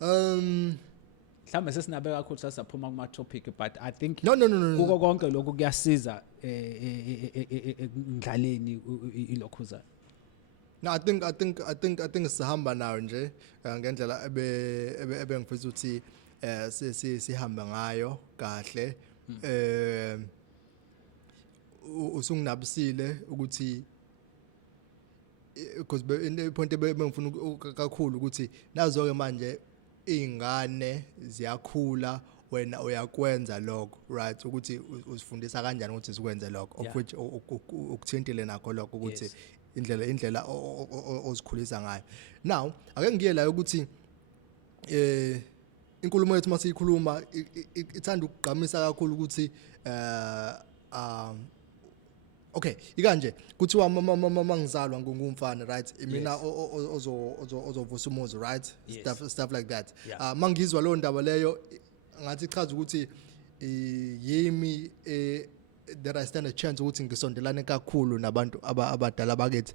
Mhlawumbe sesinabe kakhulu sasaphuma kuma topic but I think No. Kuko konke lokho kuyasiza ngidlaleni ilokhuza. No, I think sihamba nayo nje ngendlela ebengifisa ukuthi sihambe ngayo kahle usunginabisile ukuthi because in point ebengifuna kakhulu ukuthi nazo ke manje izingane ziyakhula wena uyakwenza lokho right ukuthi usifundisa kanjani ukuthi sikwenze lokho of which ukuthintile nakho lokho ukuthi indlela ozikhulisa ngayo. Now ake ngiye la ukuthi inkulumo yethu masiyikhuluma ithanda ukugqamisa kakhulu ukuthi okay ikanje kuthiwa mangizalwa ngumfana right mina ozovusa umuzi right stuff like that. Mangizwa lo ndaba leyo ngathi chaza ukuthi yimi there I stand a chance ukuthi ngisondelane kakhulu nabantu abadala bakithi.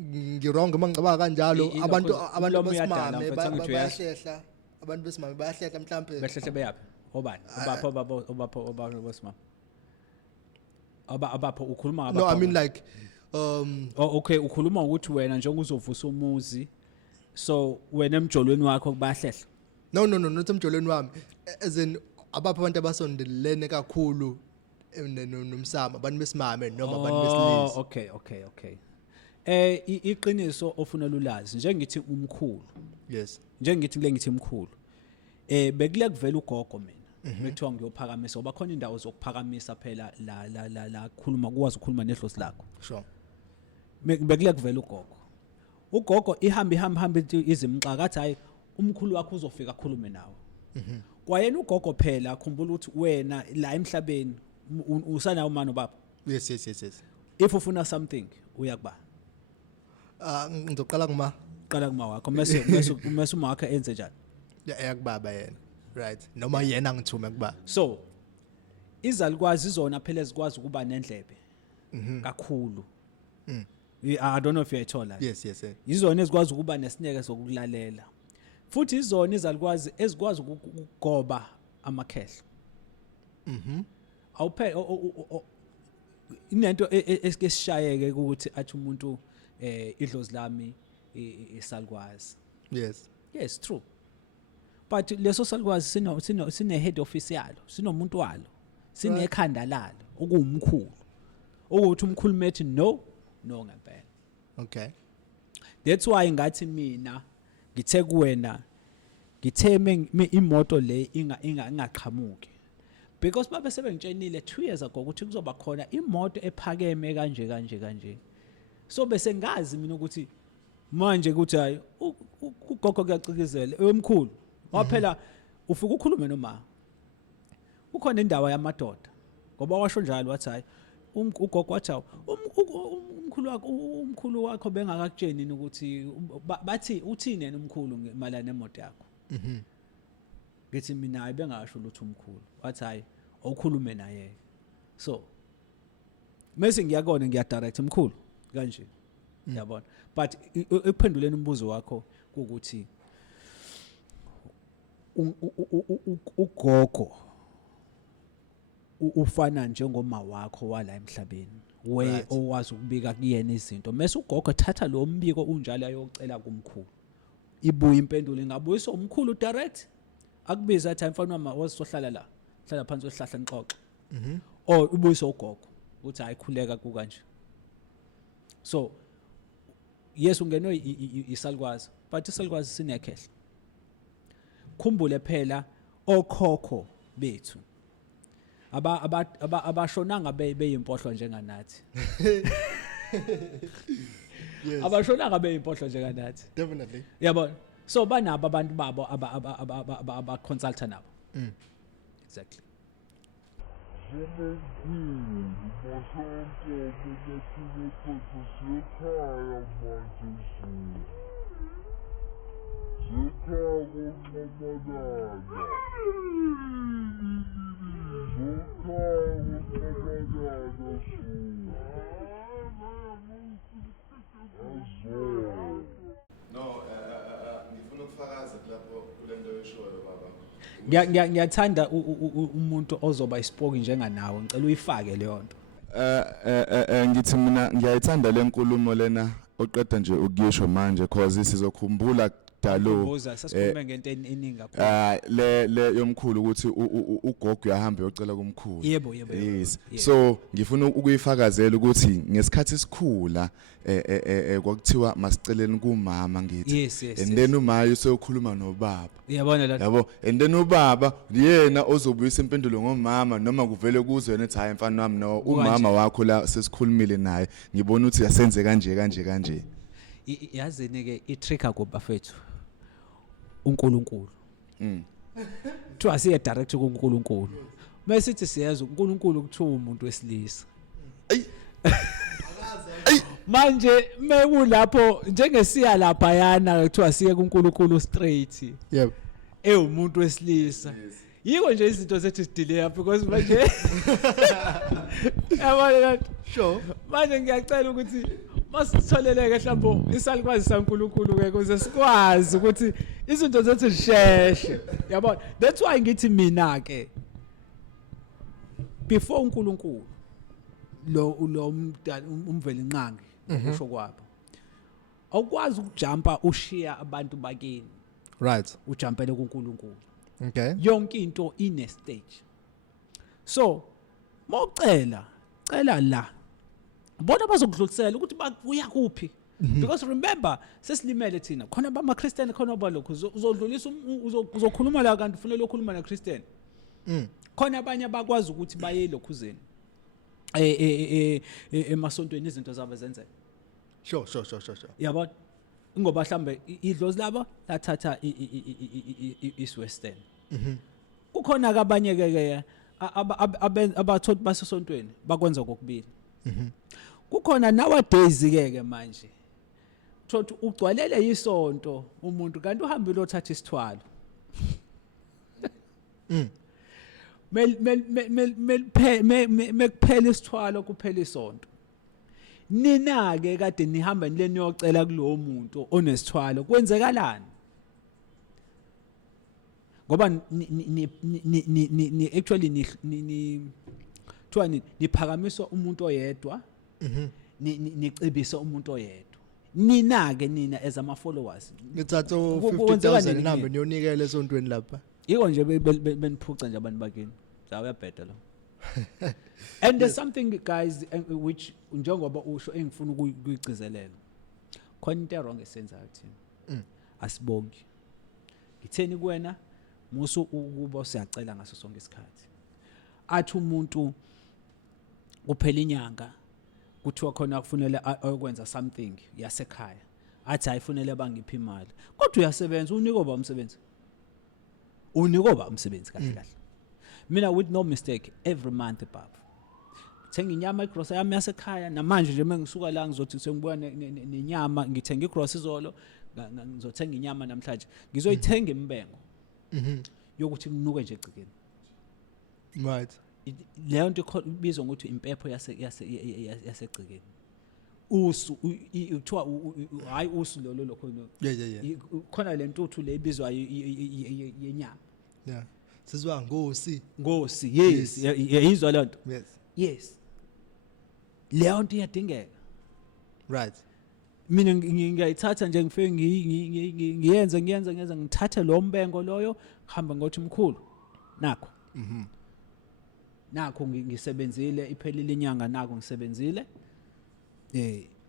Ngirong mangicabanga kanjalo abantu besimame bayahlela abantu besimame bayahlela mhlambe behlehle beyapi obani obapho besimame abapho ukhuluma ngabapho. No I mean like okay ukhuluma ukuthi wena njengoba uzovusa umuzi so wena emjolweni wakho kubahlehla. No not emjolweni wami as in abapho abantu abasondelene kakhulu nomsama abantu besimame noma abantu besilisa. Okay. Iqiniso ofuna ulazi njengithi umkhulu. Yes. Njengithi kule ngithi umkhulu. Bekule kuvela ugogo mina. Bekuthiwa ngiyophakamisa ngoba khona indawo zokuphakamisa phela la khuluma ukwazi ukukhuluma nedlozi lakho. Sure. Bekule kuvela ugogo. Ugogo ihamba izimxa kathi hayi umkhulu wakho uzofika akhulume nawe. Kwayena ugogo phela akhumbula ukuthi wena la emhlabeni usanawo mano baba. Yes. If ufuna something uyakuba. Ngizoqala kuma wakho mase uma wakhe enze njani. Yakubaba yena. Right. Noma yena ngithume kuba. So izalikwazi izona phela ezikwazi ukuba nendlebe kakhulu. I don't know if uyayithola. Yes. Izona ezikwazi ukuba nesineke sokulalela. Futhi izona izalikwazi ezikwazi ukugoba amakhehlo. Awuphe inento esishayeke ukuthi athi umuntu idlozi lami isalukwazi. Yes true. But leso salukwazi sine head office yalo, sinomuntu walo, sinekhanda lalo okuwumkhulu. Ukuthi umkhulu methi no ngempela. Okay. That's why ngathi mina ngithe kuwena ngitheme imoto le ingaqhamuki. Because babe sebengitshenile 2 years ago ukuthi kuzoba khona imoto ephakeme kanje. So bese ngazi mina ukuthi manje ukuthi hayi ugogo kuyacikizela emkhulu. Waphela ufika ukhulume noma ukhona indawo yamadoda. Ngoba washo njalo wathi hayi ugogo wathi umkhulu wakho bengakakutsheni ukuthi bathi uthini yena umkhulu malana nemoto yakho. Ngithi mina hayi bengasho lutho umkhulu. Wathi hayi awukhulume naye. So mase ngiyakona ngiyadirect umkhulu kanje. Yabona. But ekuphenduleni umbuzo wakho ukuthi ugogo ufana njengoma wakho wala emhlabeni we owazi ukubika kuyena izinto mase ugogo thatha lo mbiko unjalo ayocela kumkhulu ibuye impendulo ingabuyiswa umkhulu direct akubiza athi mfana wami wasizohlala la hlala phansi osihlahla nixoxe or ubuyise ugogo uthi ayikhuleka ku kanje. So yes ungenwe isalukwazi but isalukwazi sinekhehla. Khumbule phela okhokho bethu abashonanga beyimpohlo njenganathi. Yes. Abashonanga beyimpohlo njenganathi. Definitely. Yabo. So banabo abantu babo aba consultant nabo. Exactly. No, ngifuna ukufakaza lapho kulento yeshoyo baba. Ngiyathanda umuntu ozoba ispoki njenganawe ngicela uyifake leyo nto. Ngithi mina ngiyayithanda lenkulumo lena oqeda nje ukuyisho manje cause sizokhumbula kudalo Buza sasikhuluma ngento eningi kakhulu. le yomkhulu ukuthi ugogo uyahamba uyocela kumkhulu. Yebo. Yes. So ngifuna ukuyifakazela ukuthi ngesikhathi sikhula kwakuthiwa masiceleni kumama ngithi. Yes. And then umaye useyokhuluma nobaba. Uyabona la. Yabo, and then ubaba yena ozobuyisa impendulo ngomama noma kuvele kuze yena ethi hayi mfana wami no umama wakho la sesikhulumile naye ngibona ukuthi asenze kanje. Yazini ke itrigger kubafethu uNkulunkulu. Kuthiwa siye direct kuNkulunkulu. Masithi siyazi uNkulunkulu kuthiwa umuntu wesilisa. Manje mekulapho njengesiya lapha yana kuthiwa siye kuNkulunkulu straight. Yep. Umuntu wesilisa. Yiko nje izinto zethu sidelay because manje yabona Sure. manje ngiyacela ukuthi masitholeleke mhlawumbe isalukwazi saNkulunkulu ke kuze sikwazi ukuthi izinto zethu zisheshe. Yabona that's why ngithi mina ke before uNkulunkulu lo umveli nqangi usho kwabo awukwazi ukujumpa ushiya abantu bakini. Right. Ujumpele kuNkulunkulu. Okay. Yonke into ine stage. So mawucela la bona bazokudlulisela ukuthi babuya kuphi because remember sesilimele thina khona bama Christian khona balokho uzodlulisa uzokhuluma la kanti ufanele ukukhuluma na Christian. Khona abanye abakwazi ukuthi baye lokhuzeni emasontweni izinto zabo zenzeka. Sure. Yabona ngoba mhlambe idlozi labo lathatha iswestern. Kukhona abanye ke abathothi basesontweni bakwenza kokubili. Kukhona nowadays ke manje thothi ugcwalele isonto umuntu kanti uhambile othatha isithwalo. Mekuphela isithwalo kuphela isonto. Nina ke kade nihamba nileni yocela kulowo muntu onesithwalo kwenzekalani? Ngoba ni actually ni niphakamisa umuntu oyedwa nicebisa umuntu oyedwa. Nina ke nina as ama followers Ngithatha 50,000 inamba niyonikele esontweni lapha. yiko nje beniphuca nje abantu bakini. Zawuyabheda lo. And there's something guys which njengoba usho engifuna ukuyigcizelela. Khona into wrong esenzayo thina. Asibongi. Ngitheni kuwena musu ukuba siyacela ngaso sonke isikhathi. Athi umuntu kuphela inyanga kuthiwa khona kufanele ayokwenza something yasekhaya. Athi ayifunele bangiphi imali. Kodwa uyasebenza uniko ba umsebenzi. Uniko ba umsebenzi kahle. Mina with no mistake every month baba. Thenga inyama igrocery yami yasekhaya namanje nje mengisuka la ngizothi sengibuya nenyama ngithenga igrocery izolo ngizothenga inyama namhlanje ngizoyithenga imbengo. Yokuthi kunuke nje egcikeni. Right. Leyo nto ibizwa ngokuthi impepho yasegcikeni. Usu kuthiwa hayi usu lo khona. Yeah. Khona le ntuthu le ibizwa yenyama. Yeah. Sizwa ngosi. Yes. Yizwa lento. Yes. Leyo nto iyadingeka. Right. Mina ngiyayithatha nje ngifike ngiyenza ngithathe lo mbengo loyo hamba ngothi mkhulu nakho nakho ngisebenzile iphelile inyanga nakho ngisebenzile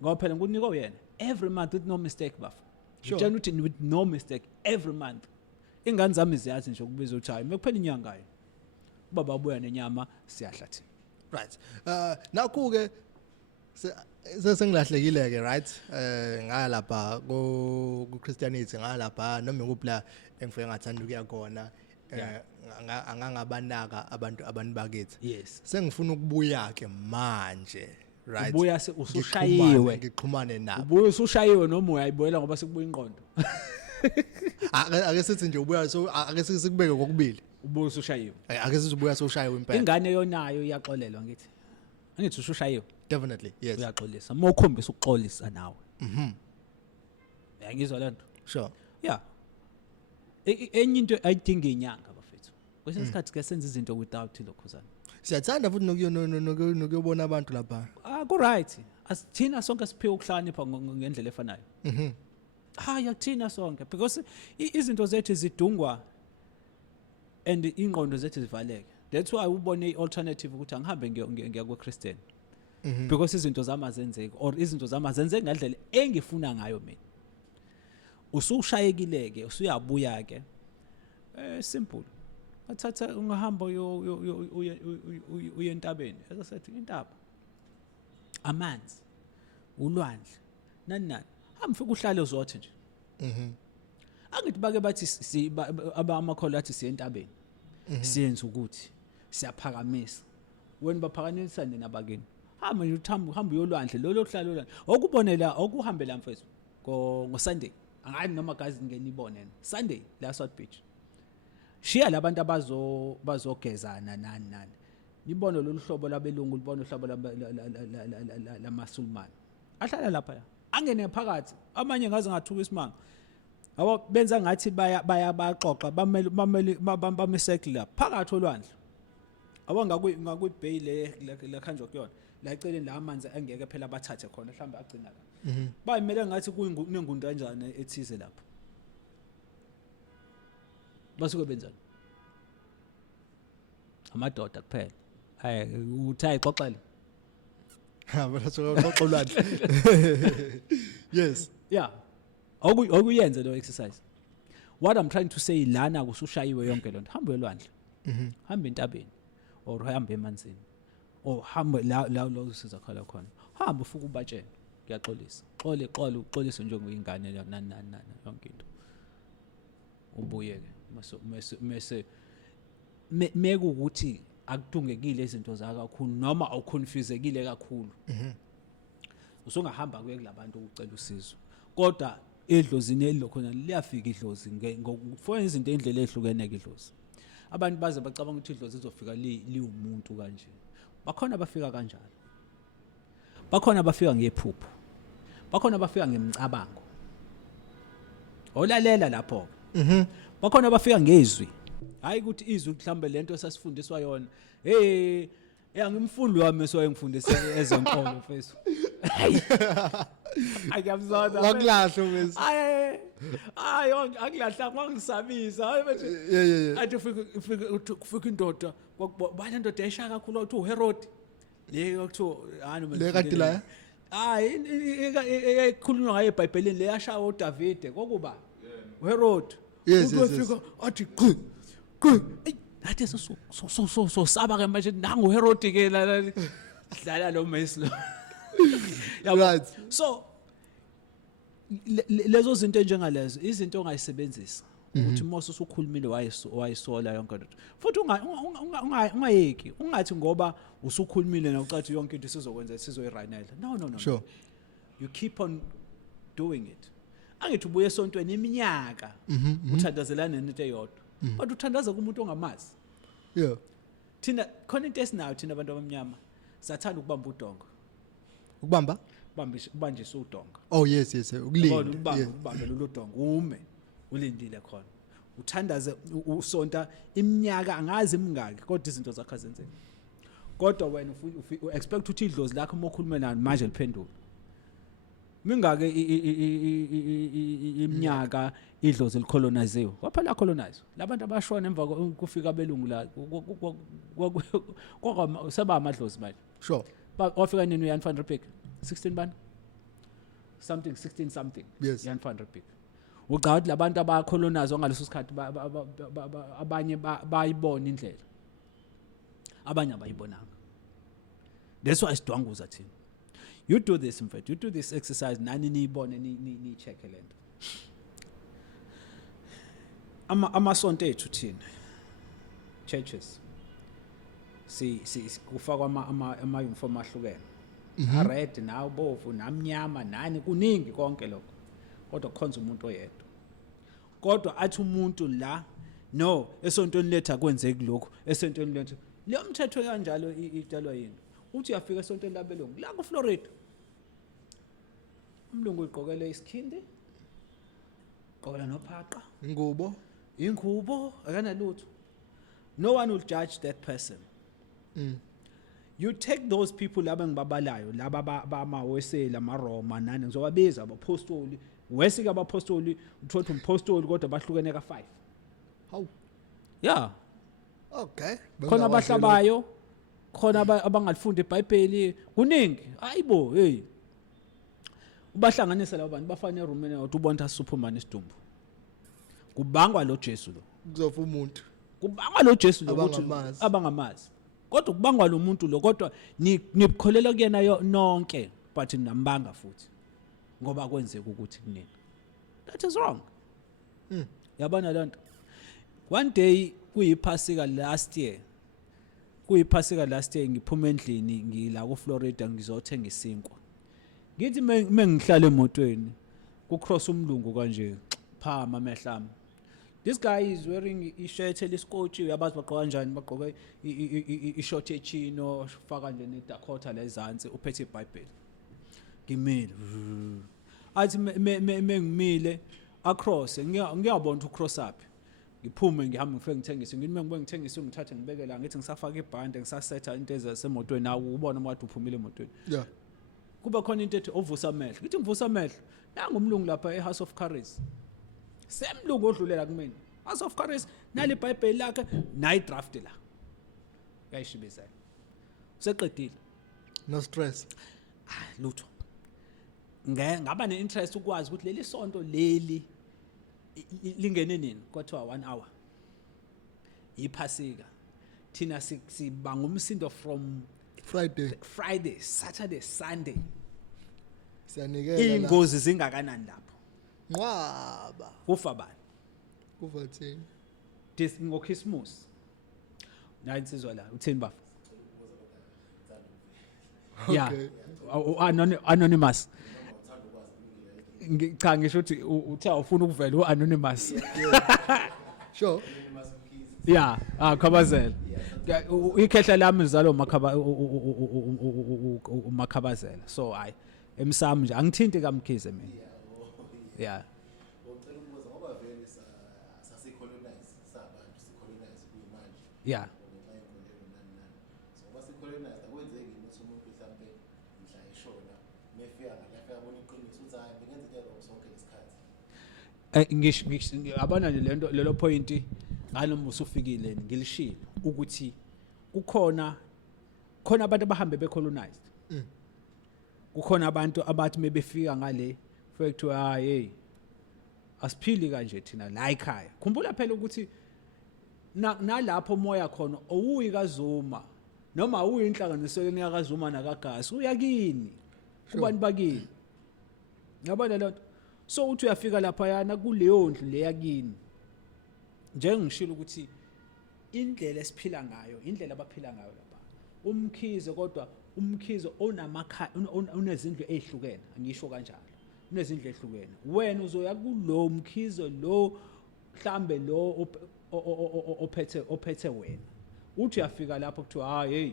ngoba phela ngikunike uyena every month with no mistake bafu ngitshela ukuthi with no mistake every month ingane zami ziyazi nje ukubiza uthi hayi mekuphela inyanga yini ubaba abuya nenyama siyahla thina right nakho ke sengilahlekile ke right ngaya lapha ku Christianity ngaya lapha noma ngikupla engifike ngathanda ukuya khona angangabanaka abantu bakithi yes sengifuna ukubuya ke manje right ubuya usushayiwe ngixhumane nabo ubuya usushayiwe noma uyayibuyela ngoba sekubuya inqondo ake sithi nje ubuya so ake sikubeke kokubili ubuya usushayiwe ake sithi ubuya ushayiwe impela ingane yonayo iyaxolelwa ngithi angithi usushayiwe definitely yes uyaxolisa mawukhombisa ukuxolisa nawe ngizwa lento sure yeah enye into ayidinga inyanga bafethu kwesinye isikhathi ke senza izinto without lokhuzana siyathanda futhi nokuyobona abantu lapha ku right asithina sonke siphiwe ukuhlanipha ngendlela efanayo yakuthina sonke because izinto zethu zidungwa and ingqondo zethu zivaleke that's why ubone i-alternative ukuthi angihambe ngiya ku-Christian because izinto zami azenzeki or izinto zami azenzeki ngendlela engifuna ngayo mina usushayekile-ke usuyabuya-ke simple athatha ungahamba uye entabeni as I said intaba amanzi ulwandle nani hamfika uhlale uzothi nje angithi bake bathi abamakholwa athi siye entabeni siyenza ukuthi siyaphakamisa wena baphakamisa nina bakini hamba nje hamba uyolwandle lo lokuhlala olwandle okubonela okuhambela mfethu ngo Sunday angani noma gazi ngene ibone Sunday la South Beach shiya labantu bazogezana nani nibone lolu hlobo labelungu libone uhlobo lamasulman ahlala lapha angene phakathi amanye ngaze ngathuka isimanga abo benza ngathi bayaxoxa bameseke la phakathi olwandle abo ngakwi-bay le khanjwa kuyona la eceleni la amanzi angeke phela bathathe khona mhlawumbe agcina la bayimele ngathi kunengundo kanjani ethize lapho basuke benzani amadoda kuphela uthayi xoxele basuke yes yeah okuyenze lo exercise what I'm trying to say lana kusushayiwe yonke lonto hamba elwandle hamba entabeni or hamba emanzini or hamba la usiza khona hamba ufuka ubatshene ngiyaxolisa uxolise njengengane nani yonke into ubuye ke mase ukuthi akudungekile izinto za kakhulu noma awuconfusekile kakhulu usungahamba kuye kulabantu ukucela usizo kodwa edlozini elilokhona liyafika idlozi ngokufona izinto endlela ehlukene ke idlozi abantu baze bacabanga ukuthi idlozi izofika liwumuntu kanje bakhona bafika kanjalo bakhona bafika ngephupho bakhona bafika ngemcabango olalela lapho bakhona bafika ngezwi hayi ukuthi izwi mhlambe lento esasifundiswa yona angimfundi wami soyengifundise ezenkolo mfethu akuyamzona wakulahla mfethu akulahla kwangisabisa athi ufika indoda bale ndoda yayishaya kakhulu uthi uHerod le kuthiwa hani le kade la ekhulunywa ngayo eBhayibhelini le yashaya uDavide kokuba uHerod ufika athi athi so saba ke manje nangu Herod ke la dlala lo mesi lo right so lezo zinto njengalezo izinto ongayisebenzisa ukuthi Mose usukhulumile wayisola yonke into futhi ungayeki ungathi ngoba usukhulumile nokucathi yonke into sizokwenza sizoyirayinela no sure you keep on doing it angithi ubuye esontweni iminyaka uthandazelana nento eyodwa kodwa uthandaza kumuntu ongamazi yeah thina khona into esinayo thina abantu abamnyama sathanda ukubamba udongo kubanjisa udongo oh yes ukulinda ubambe lo dongo ume ulindile khona uthandaze usonta iminyaka angazi imingaki kodwa izinto zakhe zenzeka kodwa wena expect ukuthi idlozi lakho mokhuluma nani manje liphendula mingake iminyaka idlozi licolonizewe kwaphela colonize labantu abashona emva kufika abelungu la seba amadlozi manje Sure. wafika nini uyan van Riebeeck 16 bani something 16 something Yes. Jan van Riebeeck uqhathi labantu abacolonize ngaleso sikhathi abanye bayibona indlela abanye abayibonanga. That's why sidwanguza thina. You do this in fact, you do this exercise nani niyibone ni check lento. Amasonto ethu thina churches si kufakwa ama uniform ahlukene. Red na ubovu namnyama nani kuningi konke lokho. Kodwa kukhonza umuntu oyedwa. Kodwa athi umuntu la no esontweni letha kwenzeki lokho esontweni letha le mthetho kanjalo idalwa yini uthi uyafika esontweni labelungu la ku Florida umlungu uqokele isikhindi qola nophaqa ingubo akanalutho. No one will judge that person. You take those people laba ngibabalayo laba bamawesela amaroma nani ngizobabiza abapostoli wesika abapostoli uthola umpostoli kodwa bahlukene ka5. How? Yeah. Okay. Khona abahlabayo khona abangalifunda iBhayibheli kuningi hayibo hey ubahlanganisa labo bantu bafana eRomania uthi ubona Superman isidumbu kubangwa lo Jesu lo Kuzofa umuntu. kubangwa lo Jesu lo ukuthi abangamazi kodwa kubangwa lo muntu lo kodwa nibukholela kuyena nonke but nambanga futhi ngoba kwenzeka ukuthi kunini. That is wrong. Yabona lonto. One day kuyiphasika last year ngiphuma endlini ngila ku Florida ngizothenga isinkwa. Ngithi mengihlala emotweni ku cross umlungu kanje phama mehlami. This guy is wearing i-shirt eliskotshi uyabazi baqoka kanjani baqoka i-short echino faka nje ne-Dakota lezansi uphethe iBhayibheli. Ngimile athi mengimile across ngiyabona ucross up ngiphume ngihamba ngifike ngithengise ngithi mengibe ngithengise ngithathe ngibeke la ngithi ngisafaka ibhande ngisasetha into ezasemotweni nawo ubona uma wathi uphumile emotweni. Yeah. Kuba khona into ethi ovusa amehlo ngithi ngivusa amehlo nanga umlungu lapha eHouse of Courage semlungu odlulela kumina House of Courage nali iBhayibheli lakhe nayi draft la yayishibisela useqedile No stress. lutho ngaba ne-interest ukwazi ukuthi leli sonto leli lingene nini kwathiwa 1 hour iphasika thina sibanga umsindo from Friday Saturday Sunday siyanikela ingozi zingakanani lapho nqwaba kufa bani kufa thini ngoChristmas nayi insizwa la uthini bafu yeah anonymous cha ngisho ukuthi uthe ufuna ukuvela uanonymous sure yeah khabazela ikhehla lami lizalo makhabazela so hayi emsami nje angithinti kamkhize mina yeah Ucela ukubuza ngoba vele sasicolonize sabantu sicolonize kuyimanje. Yeah. Ngenxa yenkolelo nani. So basicolonize akwenzeki ukuthi umuntu mhlambe mhla eshona mefika ngalafa yabona iqiniso uthi hayi bengenze into sonke lesikhathi. ngisho abana lento lelo point ngalomba usufikile ngilishilo ukuthi khona abantu abahambe becolonized. Kukhona abantu abathi mebefika ngale fact hey asiphili kanje thina la ekhaya. Khumbula phela ukuthi nalapho moya khona owuyi kaZuma noma uyi inhlanganisweni yakaZuma nakagasi uyakini kubani bakini yabona lento so uthi uyafika lapha yana kuleyo ndlu leyakini njengishilo ukuthi indlela esiphila ngayo indlela abaphila ngayo lapha umkhize kodwa umkhize unezindlu ezihlukene angisho kanjalo unezindlu ezihlukene wena uzoya kulo umkhize lo mhlambe lo ophethe wena uthi uyafika lapho kuthiwa hey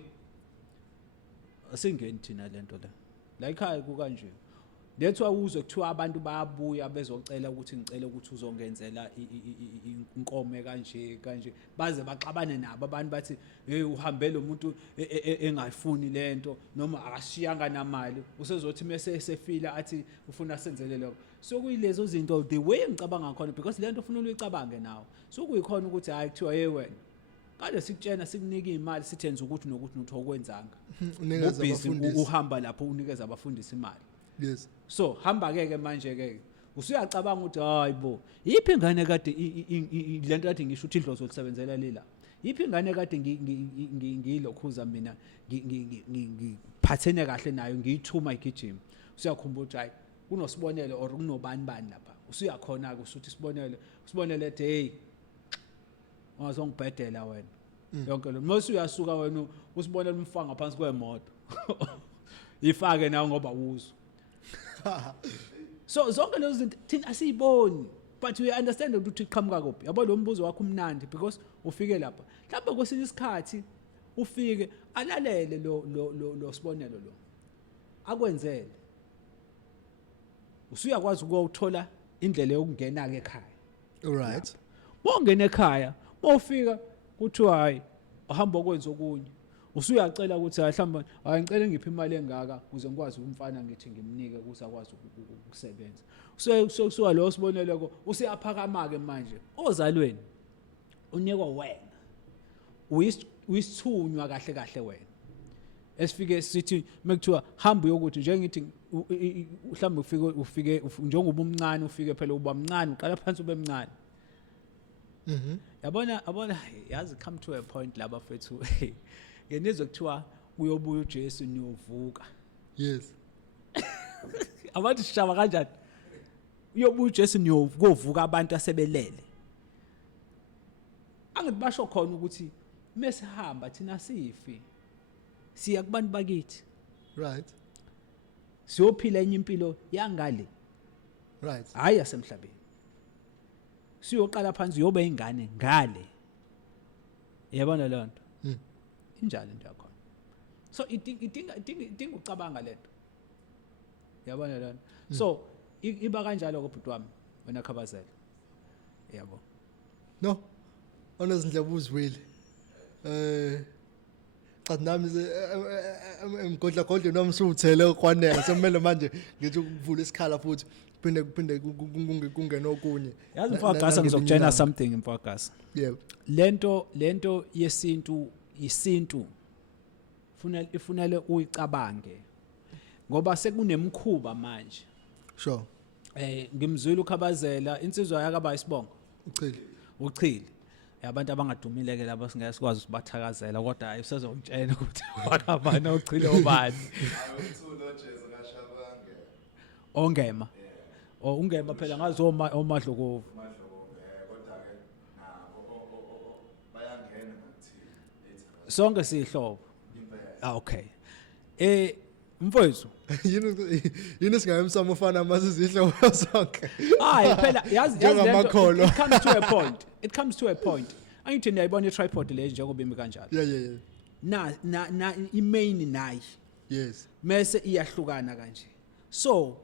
asingeni thina lento la ekhaya kukanje that's why uzwe kuthiwa abantu bayabuya bezocela ukuthi ngicela ukuthi uzongenzela inkomo kanje baze baxabane nabo abantu bathi hey uhambe lo muntu engayifuni lento noma akashiyanga namali usezothi mase sefila athi ufuna senzele lokho so kuyilezo zinto the way ngicabanga ngakhona because lento ufuna uyicabange nawe so kuyikhona ukuthi hayi kuthiwa hey wena kade sikutshena sikunika imali sithenza ukuthi nokuthi notho okwenzanga Unikeza abafundisi. uhamba lapho unikeza abafundisi imali Yes. so hamba ke manje ke usuyacabanga ukuthi hayibo yiphi ingane kade lento kade ngisho ukuthi indlozo lisebenzela lela yiphi ingane kade ngilokhuza mina ngiphathene kahle nayo ngiyithuma igijima usuyakhumbula ukuthi hayi kunosibonelo or kunobani bani lapha usuyakhona ke usuthi sibonele ethi hey ungazongibhedela wena yonke lo mase uyasuka wena usibonela umfanga ngaphansi kwemoto ifake nawe ngoba uzo so zonke lezi zinto thina asiyiboni but we understand ukuthi iqhamuka kuphi yabo lo mbuzo wakho umnandi because ufike lapha mhlawumbe kwesinye isikhathi ufike alalele lo sibonelo lo akwenzele usuyakwazi ukuthola indlela yokungena ke ekhaya All right. bongena ekhaya bofika kuthi hayi uhamba okwenza okunye usuyacela ukuthi hayi mhlawumbe ngicela ngiphi imali engaka ukuze ngikwazi umfana ngithi ngimnike ukuthi akwazi ukusebenza so lo siboneleko usiyaphakama ke manje ozalweni unikwa wena uyisithunywa kahle wena esifike sithi mekuthiwa hamba uyokuthi njengithi mhlawumbe ufike njengoba umncane ufike phela uba mncane uqala phansi ube mncane yabona yazi come to a point laba fethu ngenizwe kuthiwa uyobuya uJesu niyovuka Yes. abantu sishaba kanjani uyobuya uJesu niyovuka abantu asebelele angithi basho khona ukuthi mesihamba thina sifi siya kubantu bakithi Right. siyophila enye impilo yangale Right. hayi yasemhlabeni siyoqala phansi yobe ingane ngale yabona le nto injalo into yakho so idinga ucabanga lento yabona le nto so iba kanjalo ke bhuti wami wena khabazela yabo No. Onezindlela uzwile. Qathi nami emgodla nami suthele kwanele semele manje ngithi ukuvula isikhala futhi phinde kungena okunye. yazi mfakasa ngizokutshela something mfakasa Yeah. lento yesintu ifunele uyicabange ngoba sekunemkhuba manje Sure. ngimzwile ukhabazela insizwa yakaba isibongo uchile abantu abangadumile ke labo singeke sikwazi ukubathakazela kodwa hayi usezongitshela ukuthi wakabani ochile obani ongema ungema phela ngazo omadlokovu sonke sihlobo okay mfowethu Yini singayemsamo ufana masizihlobo sonke. hayi phela yazi Njengamakholwa. it comes to a point angithi niyayibona i-tripod le njengoba imi kanjalo Yeah. na i-main nayi Yes. mase iyahlukana kanje so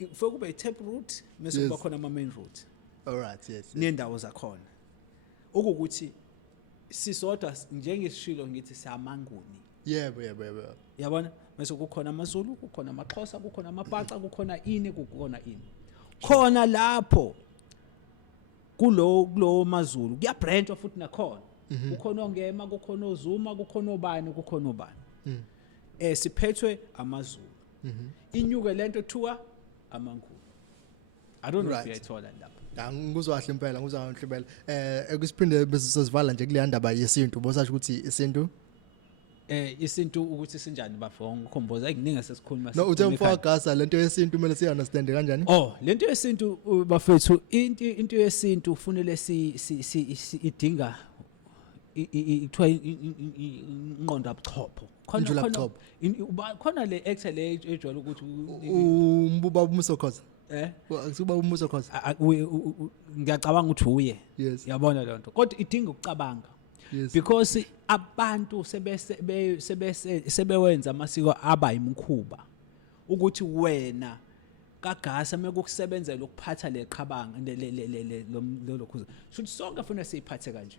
ufike kube i-tap route mase kuba khona ama-main route All right. Yes. nendawo zakhona ukukuthi sisodwa njengesishilo ngithi samanguni Yebo. yabona mase kukhona amaZulu kukhona amaXhosa kukhona amabhaca kukhona ini khona lapho kulo maZulu kuyabranchwa futhi nakhona kukhona ongema kukhona ozuma kukhona obani siphethwe amaZulu inyuke lento kuthiwa amaNguni I don't know if uyayithola lapha ngikuzwa kahle impela ngikuzwa kahle impela ekusiphinde besizivala nje kule ndaba yesintu bosasho ukuthi isintu isintu ukuthi sinjani bafo ngikhomboza kuningi sesikhuluma no uthe mfakasa lento yesintu kumele si understand kanjani lento yesintu bafethu into yesintu kufanele idinga ithiwa inqondo abuchopho khona le actor le ejwayele ukuthi umbuba umsokhoza akusuba umsokhoza ngiyacabanga ukuthi uye Yes. yabona le nto kodwa idinga ukucabanga Yes. because abantu sebewenza amasiko aba imkhuba ukuthi wena kagasa mekukusebenzela ukuphatha leqhabanga lokho should sonke kufanele siyiphathe kanje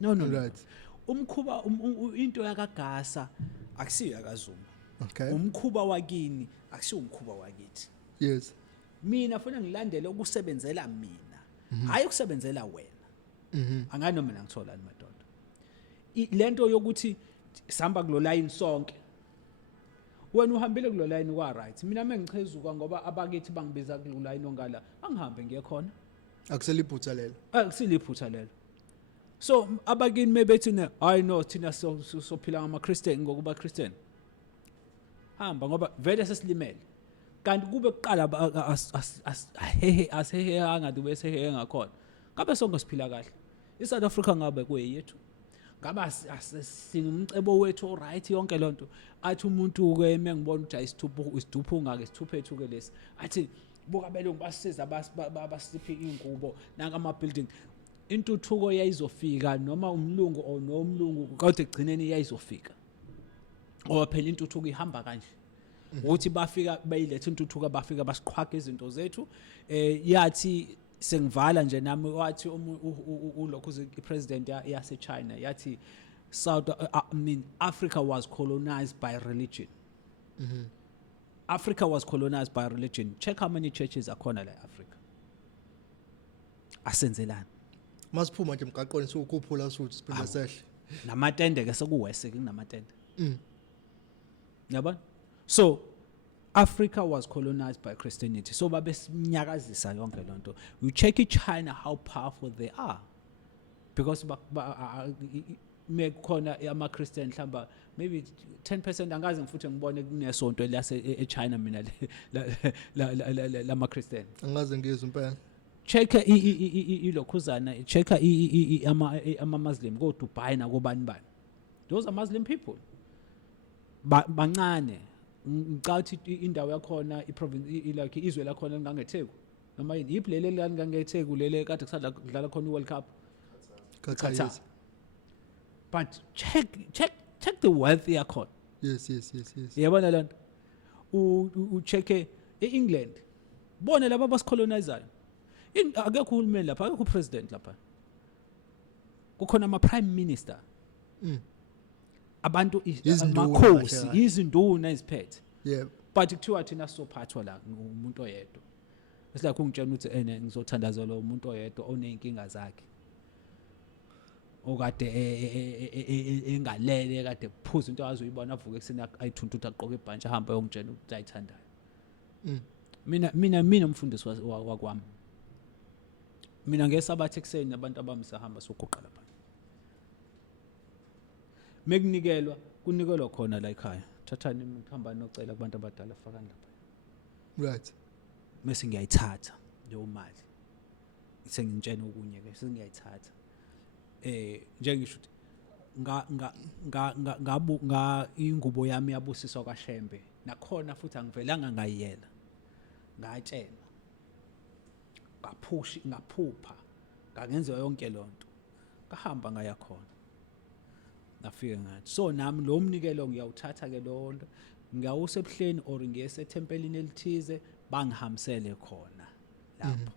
no Right. umkhuba into yakagasa akusiyo yakazuma Okay. umkhuba wakini akusiyo umkhuba wakithi Yes. mina ufuna ngilandele ukusebenzela mina hayi ukusebenzela wena angani noma ngitholani madoda lento yokuthi sihamba kulo line sonke wena uhambile kulo line kwa right mina mengichezuka ngoba abakithi bangibiza kulo line ongala angihambe ngiye khona akuseliphutha lelo akusiliphutha lelo so abakini mebethi hayi no thina sophila ngama Christian ngokuba Christian hamba ngoba vele sesilimele kanti kube kuqala asehe angathi bese he ngakhona ngabe sonke siphila kahle iSouth Africa ngabe kuyethu ngaba singumcebo wethu alright yonke lonto athi umuntu ke mengibona ukuthi isithupho ungake sithuphethu ke lesi athi buka belungu basisiza basiphi ingubo nanga ama building intuthuko yayizofika noma umlungu or nomlungu kodwa egcineni yayizofika ngoba phela intuthuko ihamba kanje ukuthi bafika bayilethe intuthuko bafika basiqhwaga izinto zethu yathi sengivala nje nami wathi ulokhu ipresident yase China yathi Africa was colonized by religion. Africa was colonized by religion. Check how many churches are khona la Africa. Asenzelana. Masiphuma nje emgaqweni sokukhuphula suthi siphinde sehle. Namatende ke sekuwese kunamatende. Yabona? So Africa was colonized by Christianity. So babesinyakazisa yonke lonto. You check in China how powerful they are. Because mekhona ama Christian mhlamba maybe 10% angazi ngifuthe ngibone kunesonto lase eChina mina lama Christian. Angaze ngizwe impela. Check ilokhuzana, check ama Muslim go Dubai na go bani. Those are Muslim people. Bancane. Ngicauthi indawo yakhona iprovince like izwe lakhona lingangetheku noma yini iplele lingangetheku lele kade kusadla kudlala khona iWorld Cup Qatar. But check the wealth yakhona. Yes. Yabona lonto u check eEngland bona laba basicolonizayo akekho uhulumeni lapha akekho president lapha kukhona ama prime minister abantu amakhosi izinduna iziphethe but kuthiwa thina sophathwa la umuntu oyedwa esilakho ungitshela ukuthi ngizothandazela umuntu oyedwa oneyinkinga zakhe okade engalele kade kuphuza into azoyibona avuke ekseni ayithunta aqoke ibhantshi ahamba yongitshela ukuthi ayithandayo mina umfundisi wakwami mina ngesabathi ekseni abantu abamisahamba sokuqala lapha mekunikelwa kunikelwa khona la ekhaya thathani ngihamba nocela kubantu abadala fakani lapha right mase ngiyayithatha leyo mali sengintshena okunye ke sengiyayithatha njengisho ukuthi nga ingubo yami yabusiswa kaShembe nakhona futhi angivelanga ngayiyela ngatshena ngaphupha ngangenza yonke lonto ngahamba ngaya khona nafika ngathi so nami lo mnikelo ngiyawuthatha ke lonto ngiyawusebuhleni or ngiyesethempelini elithize bangihambisele khona lapho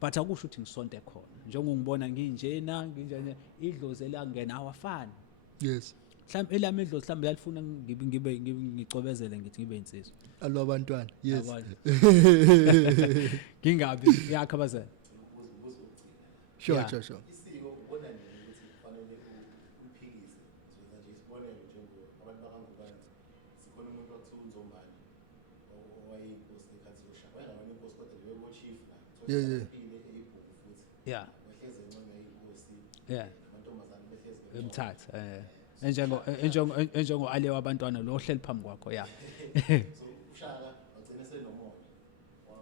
but akusho ukuthi ngisonte khona njengongibona nginjena nginjena idlozi elangena awafani yes mhlawumbe elami idlozi mhlawumbe lalifuna ngibe ngicobezele ngithi ngibe insizwa alo abantwana yes ngingabi yakha bazana sure isiko ubona nje ukuthi kufanele uphikise so nje isibonelo njengoba abantu bakangubani sikhona umuntu okuthiwa uNzombani owayeyinkosi ekhathi yoshaka wayengabona inkosi kodwa nje webo chief la eyiphile eyibhuku futhi wehleze encane yayinkosi amantombazane behleze emthatha enjengo ale wabantwana lo hleli phambi kwakho so ushaka wagcina senomoya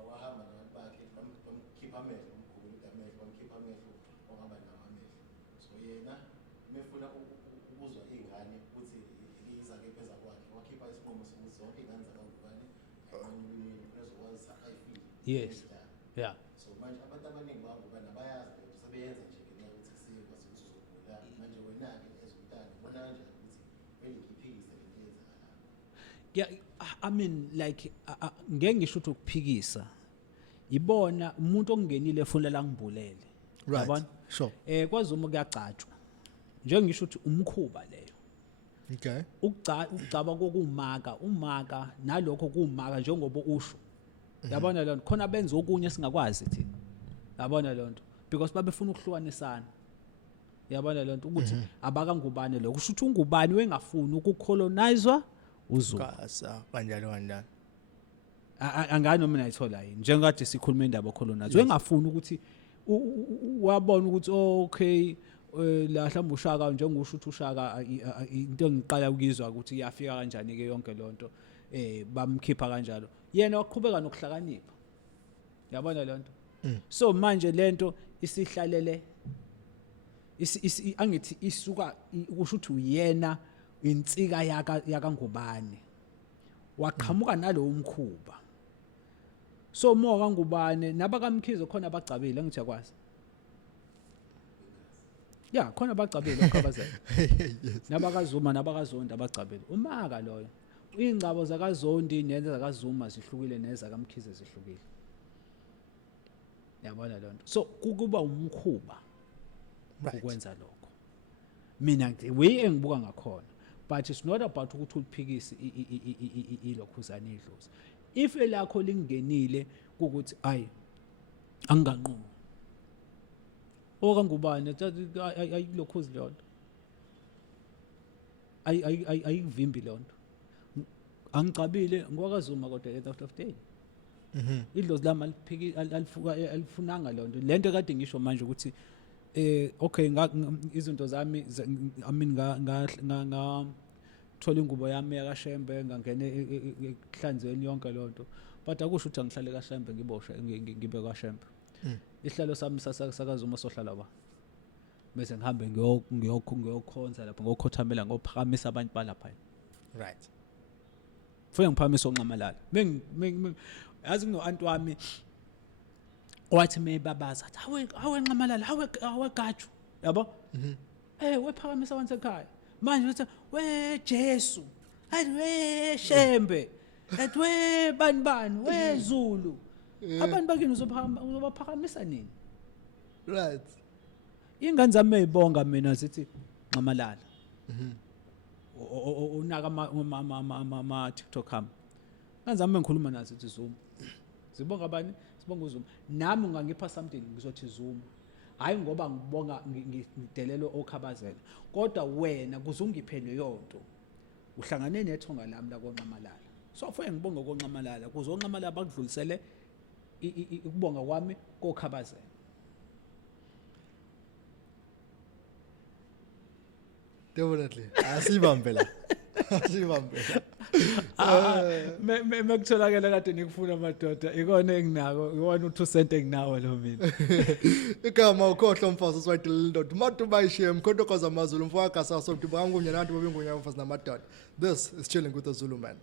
wahamba nabantu bakhe bamkhipha amehlo umkhulu amehlo bamkhipha amehlo ohamba nawo amehlo so yena mefuna ukuzwa izingane ukuthi iza ke pheza kwakhe wakhipha isinqumo sokuthi zonke izingane zakangubani ayimini nezokwazi ayifile yes so manje abantu abaningi bangubani abayazi ukuthi sebeyenza nje ngenxa yokuthi kusiyekwazi ukuthi uzogula manje wena ke ezomntana ubona kanjani ukuthi vele ngiphikise lento yenzakalayo I mean like ngeke ngisho ukuthi ukuphikisa ibona umuntu ongenile efuna la ngibulele right sure kwazuma kuyagcatshwa njengisho ukuthi umkhuba leyo okay ukugcaba kokumaka umaka nalokho kumaka njengoba usho yabona lonto khona benza okunye singakwazi thina yabona lonto because babefuna ukuhlukanisana yabona lonto ukuthi abakangubani lo kusho ukuthi ungubani wengafuni ukucolonizwa uZulu kanjalo angani noma nayithola yini njengade sikhuluma indaba colonize wengafuni ukuthi wabona ukuthi okay la mhlawumbe ushaka njengosho ukuthi ushaka into engiqala ukuyizwa ukuthi iyafika kanjani ke yonke lonto bamkhipha kanjalo yena waqhubeka nokuhlakanipha yabona lonto so manje lento isihlalele angithi isuka kusho ukuthi uyena insika yakangubani waqhamuka nalowo mkhuba so moka ngubane nabakamkhizo khona abagcabile ngithi yakwazi ya khona abagcabile ukhabazela nabakazuma nabakazonda abagcabile umaka loyo ingcabo zakazondi nenza zakazuma zihlukile neza kamkhize zihlukile yabona lonto so kukuba umkhuba ukwenza lokho mina ngithi we engibuka ngakhona but it's not about ukuthi uliphikise ilokhuzana idlozi if elakho lingenile ukuthi ayi angiganqumi okangubani ayilokhuzi lonto ayivimbi lonto angicabile ngokwazuma kodwa at the end of the day idlozi lami aliphiki alifunanga lonto lento kade ngisho manje ukuthi okay izinto zami I mean nga thola ingubo yami yakashembe ngangena ehlanzeni yonke lonto but akusho ukuthi angihlale kaShembe ngiboshwe ngibe kaShembe ihlalo sami sakazuma sohlala ba bese ngihambe ngiyokhonza lapho ngokhothamela ngophakamisa abantu balapha right futhi ngiphakamisa onqamalala yazi ngino anti wami wathi mebabaza hawe nqamalala hawe gatshu yabo wephakamisa abantu ekhaya manje uthi we Jesu ayi we Shembe athi we bani we Zulu abantu bakini uzobaphakamisa nini right ingane zami ezibonga mina sithi nqamalala unaka ma TikTok ham ingane zami ngikhuluma nazo sithi Zuma zibonga bani sibonga uZuma nami ungangipha something ngizothi Zuma hayi ngoba ngibonga ngidelelo okhabazela kodwa wena kuzungiphe leyonto uhlangane nethonga lami la konqamalala so kufanele ngibonge konqamalala kuzonqamalala bakudlulisele ukubonga kwami kokhabazela definitely asibambe la mekutholakala kade nikufuna madoda ikona enginako ikona u2 cent enginawo lo mina igama ukhohlo mfazi uswayidile indoda umuntu bayishiye mkhonto kwaza amazulu mfowaka saso mntu bangunye nantu bobingunya mfazi namadoda this is chilling with the Zulu man.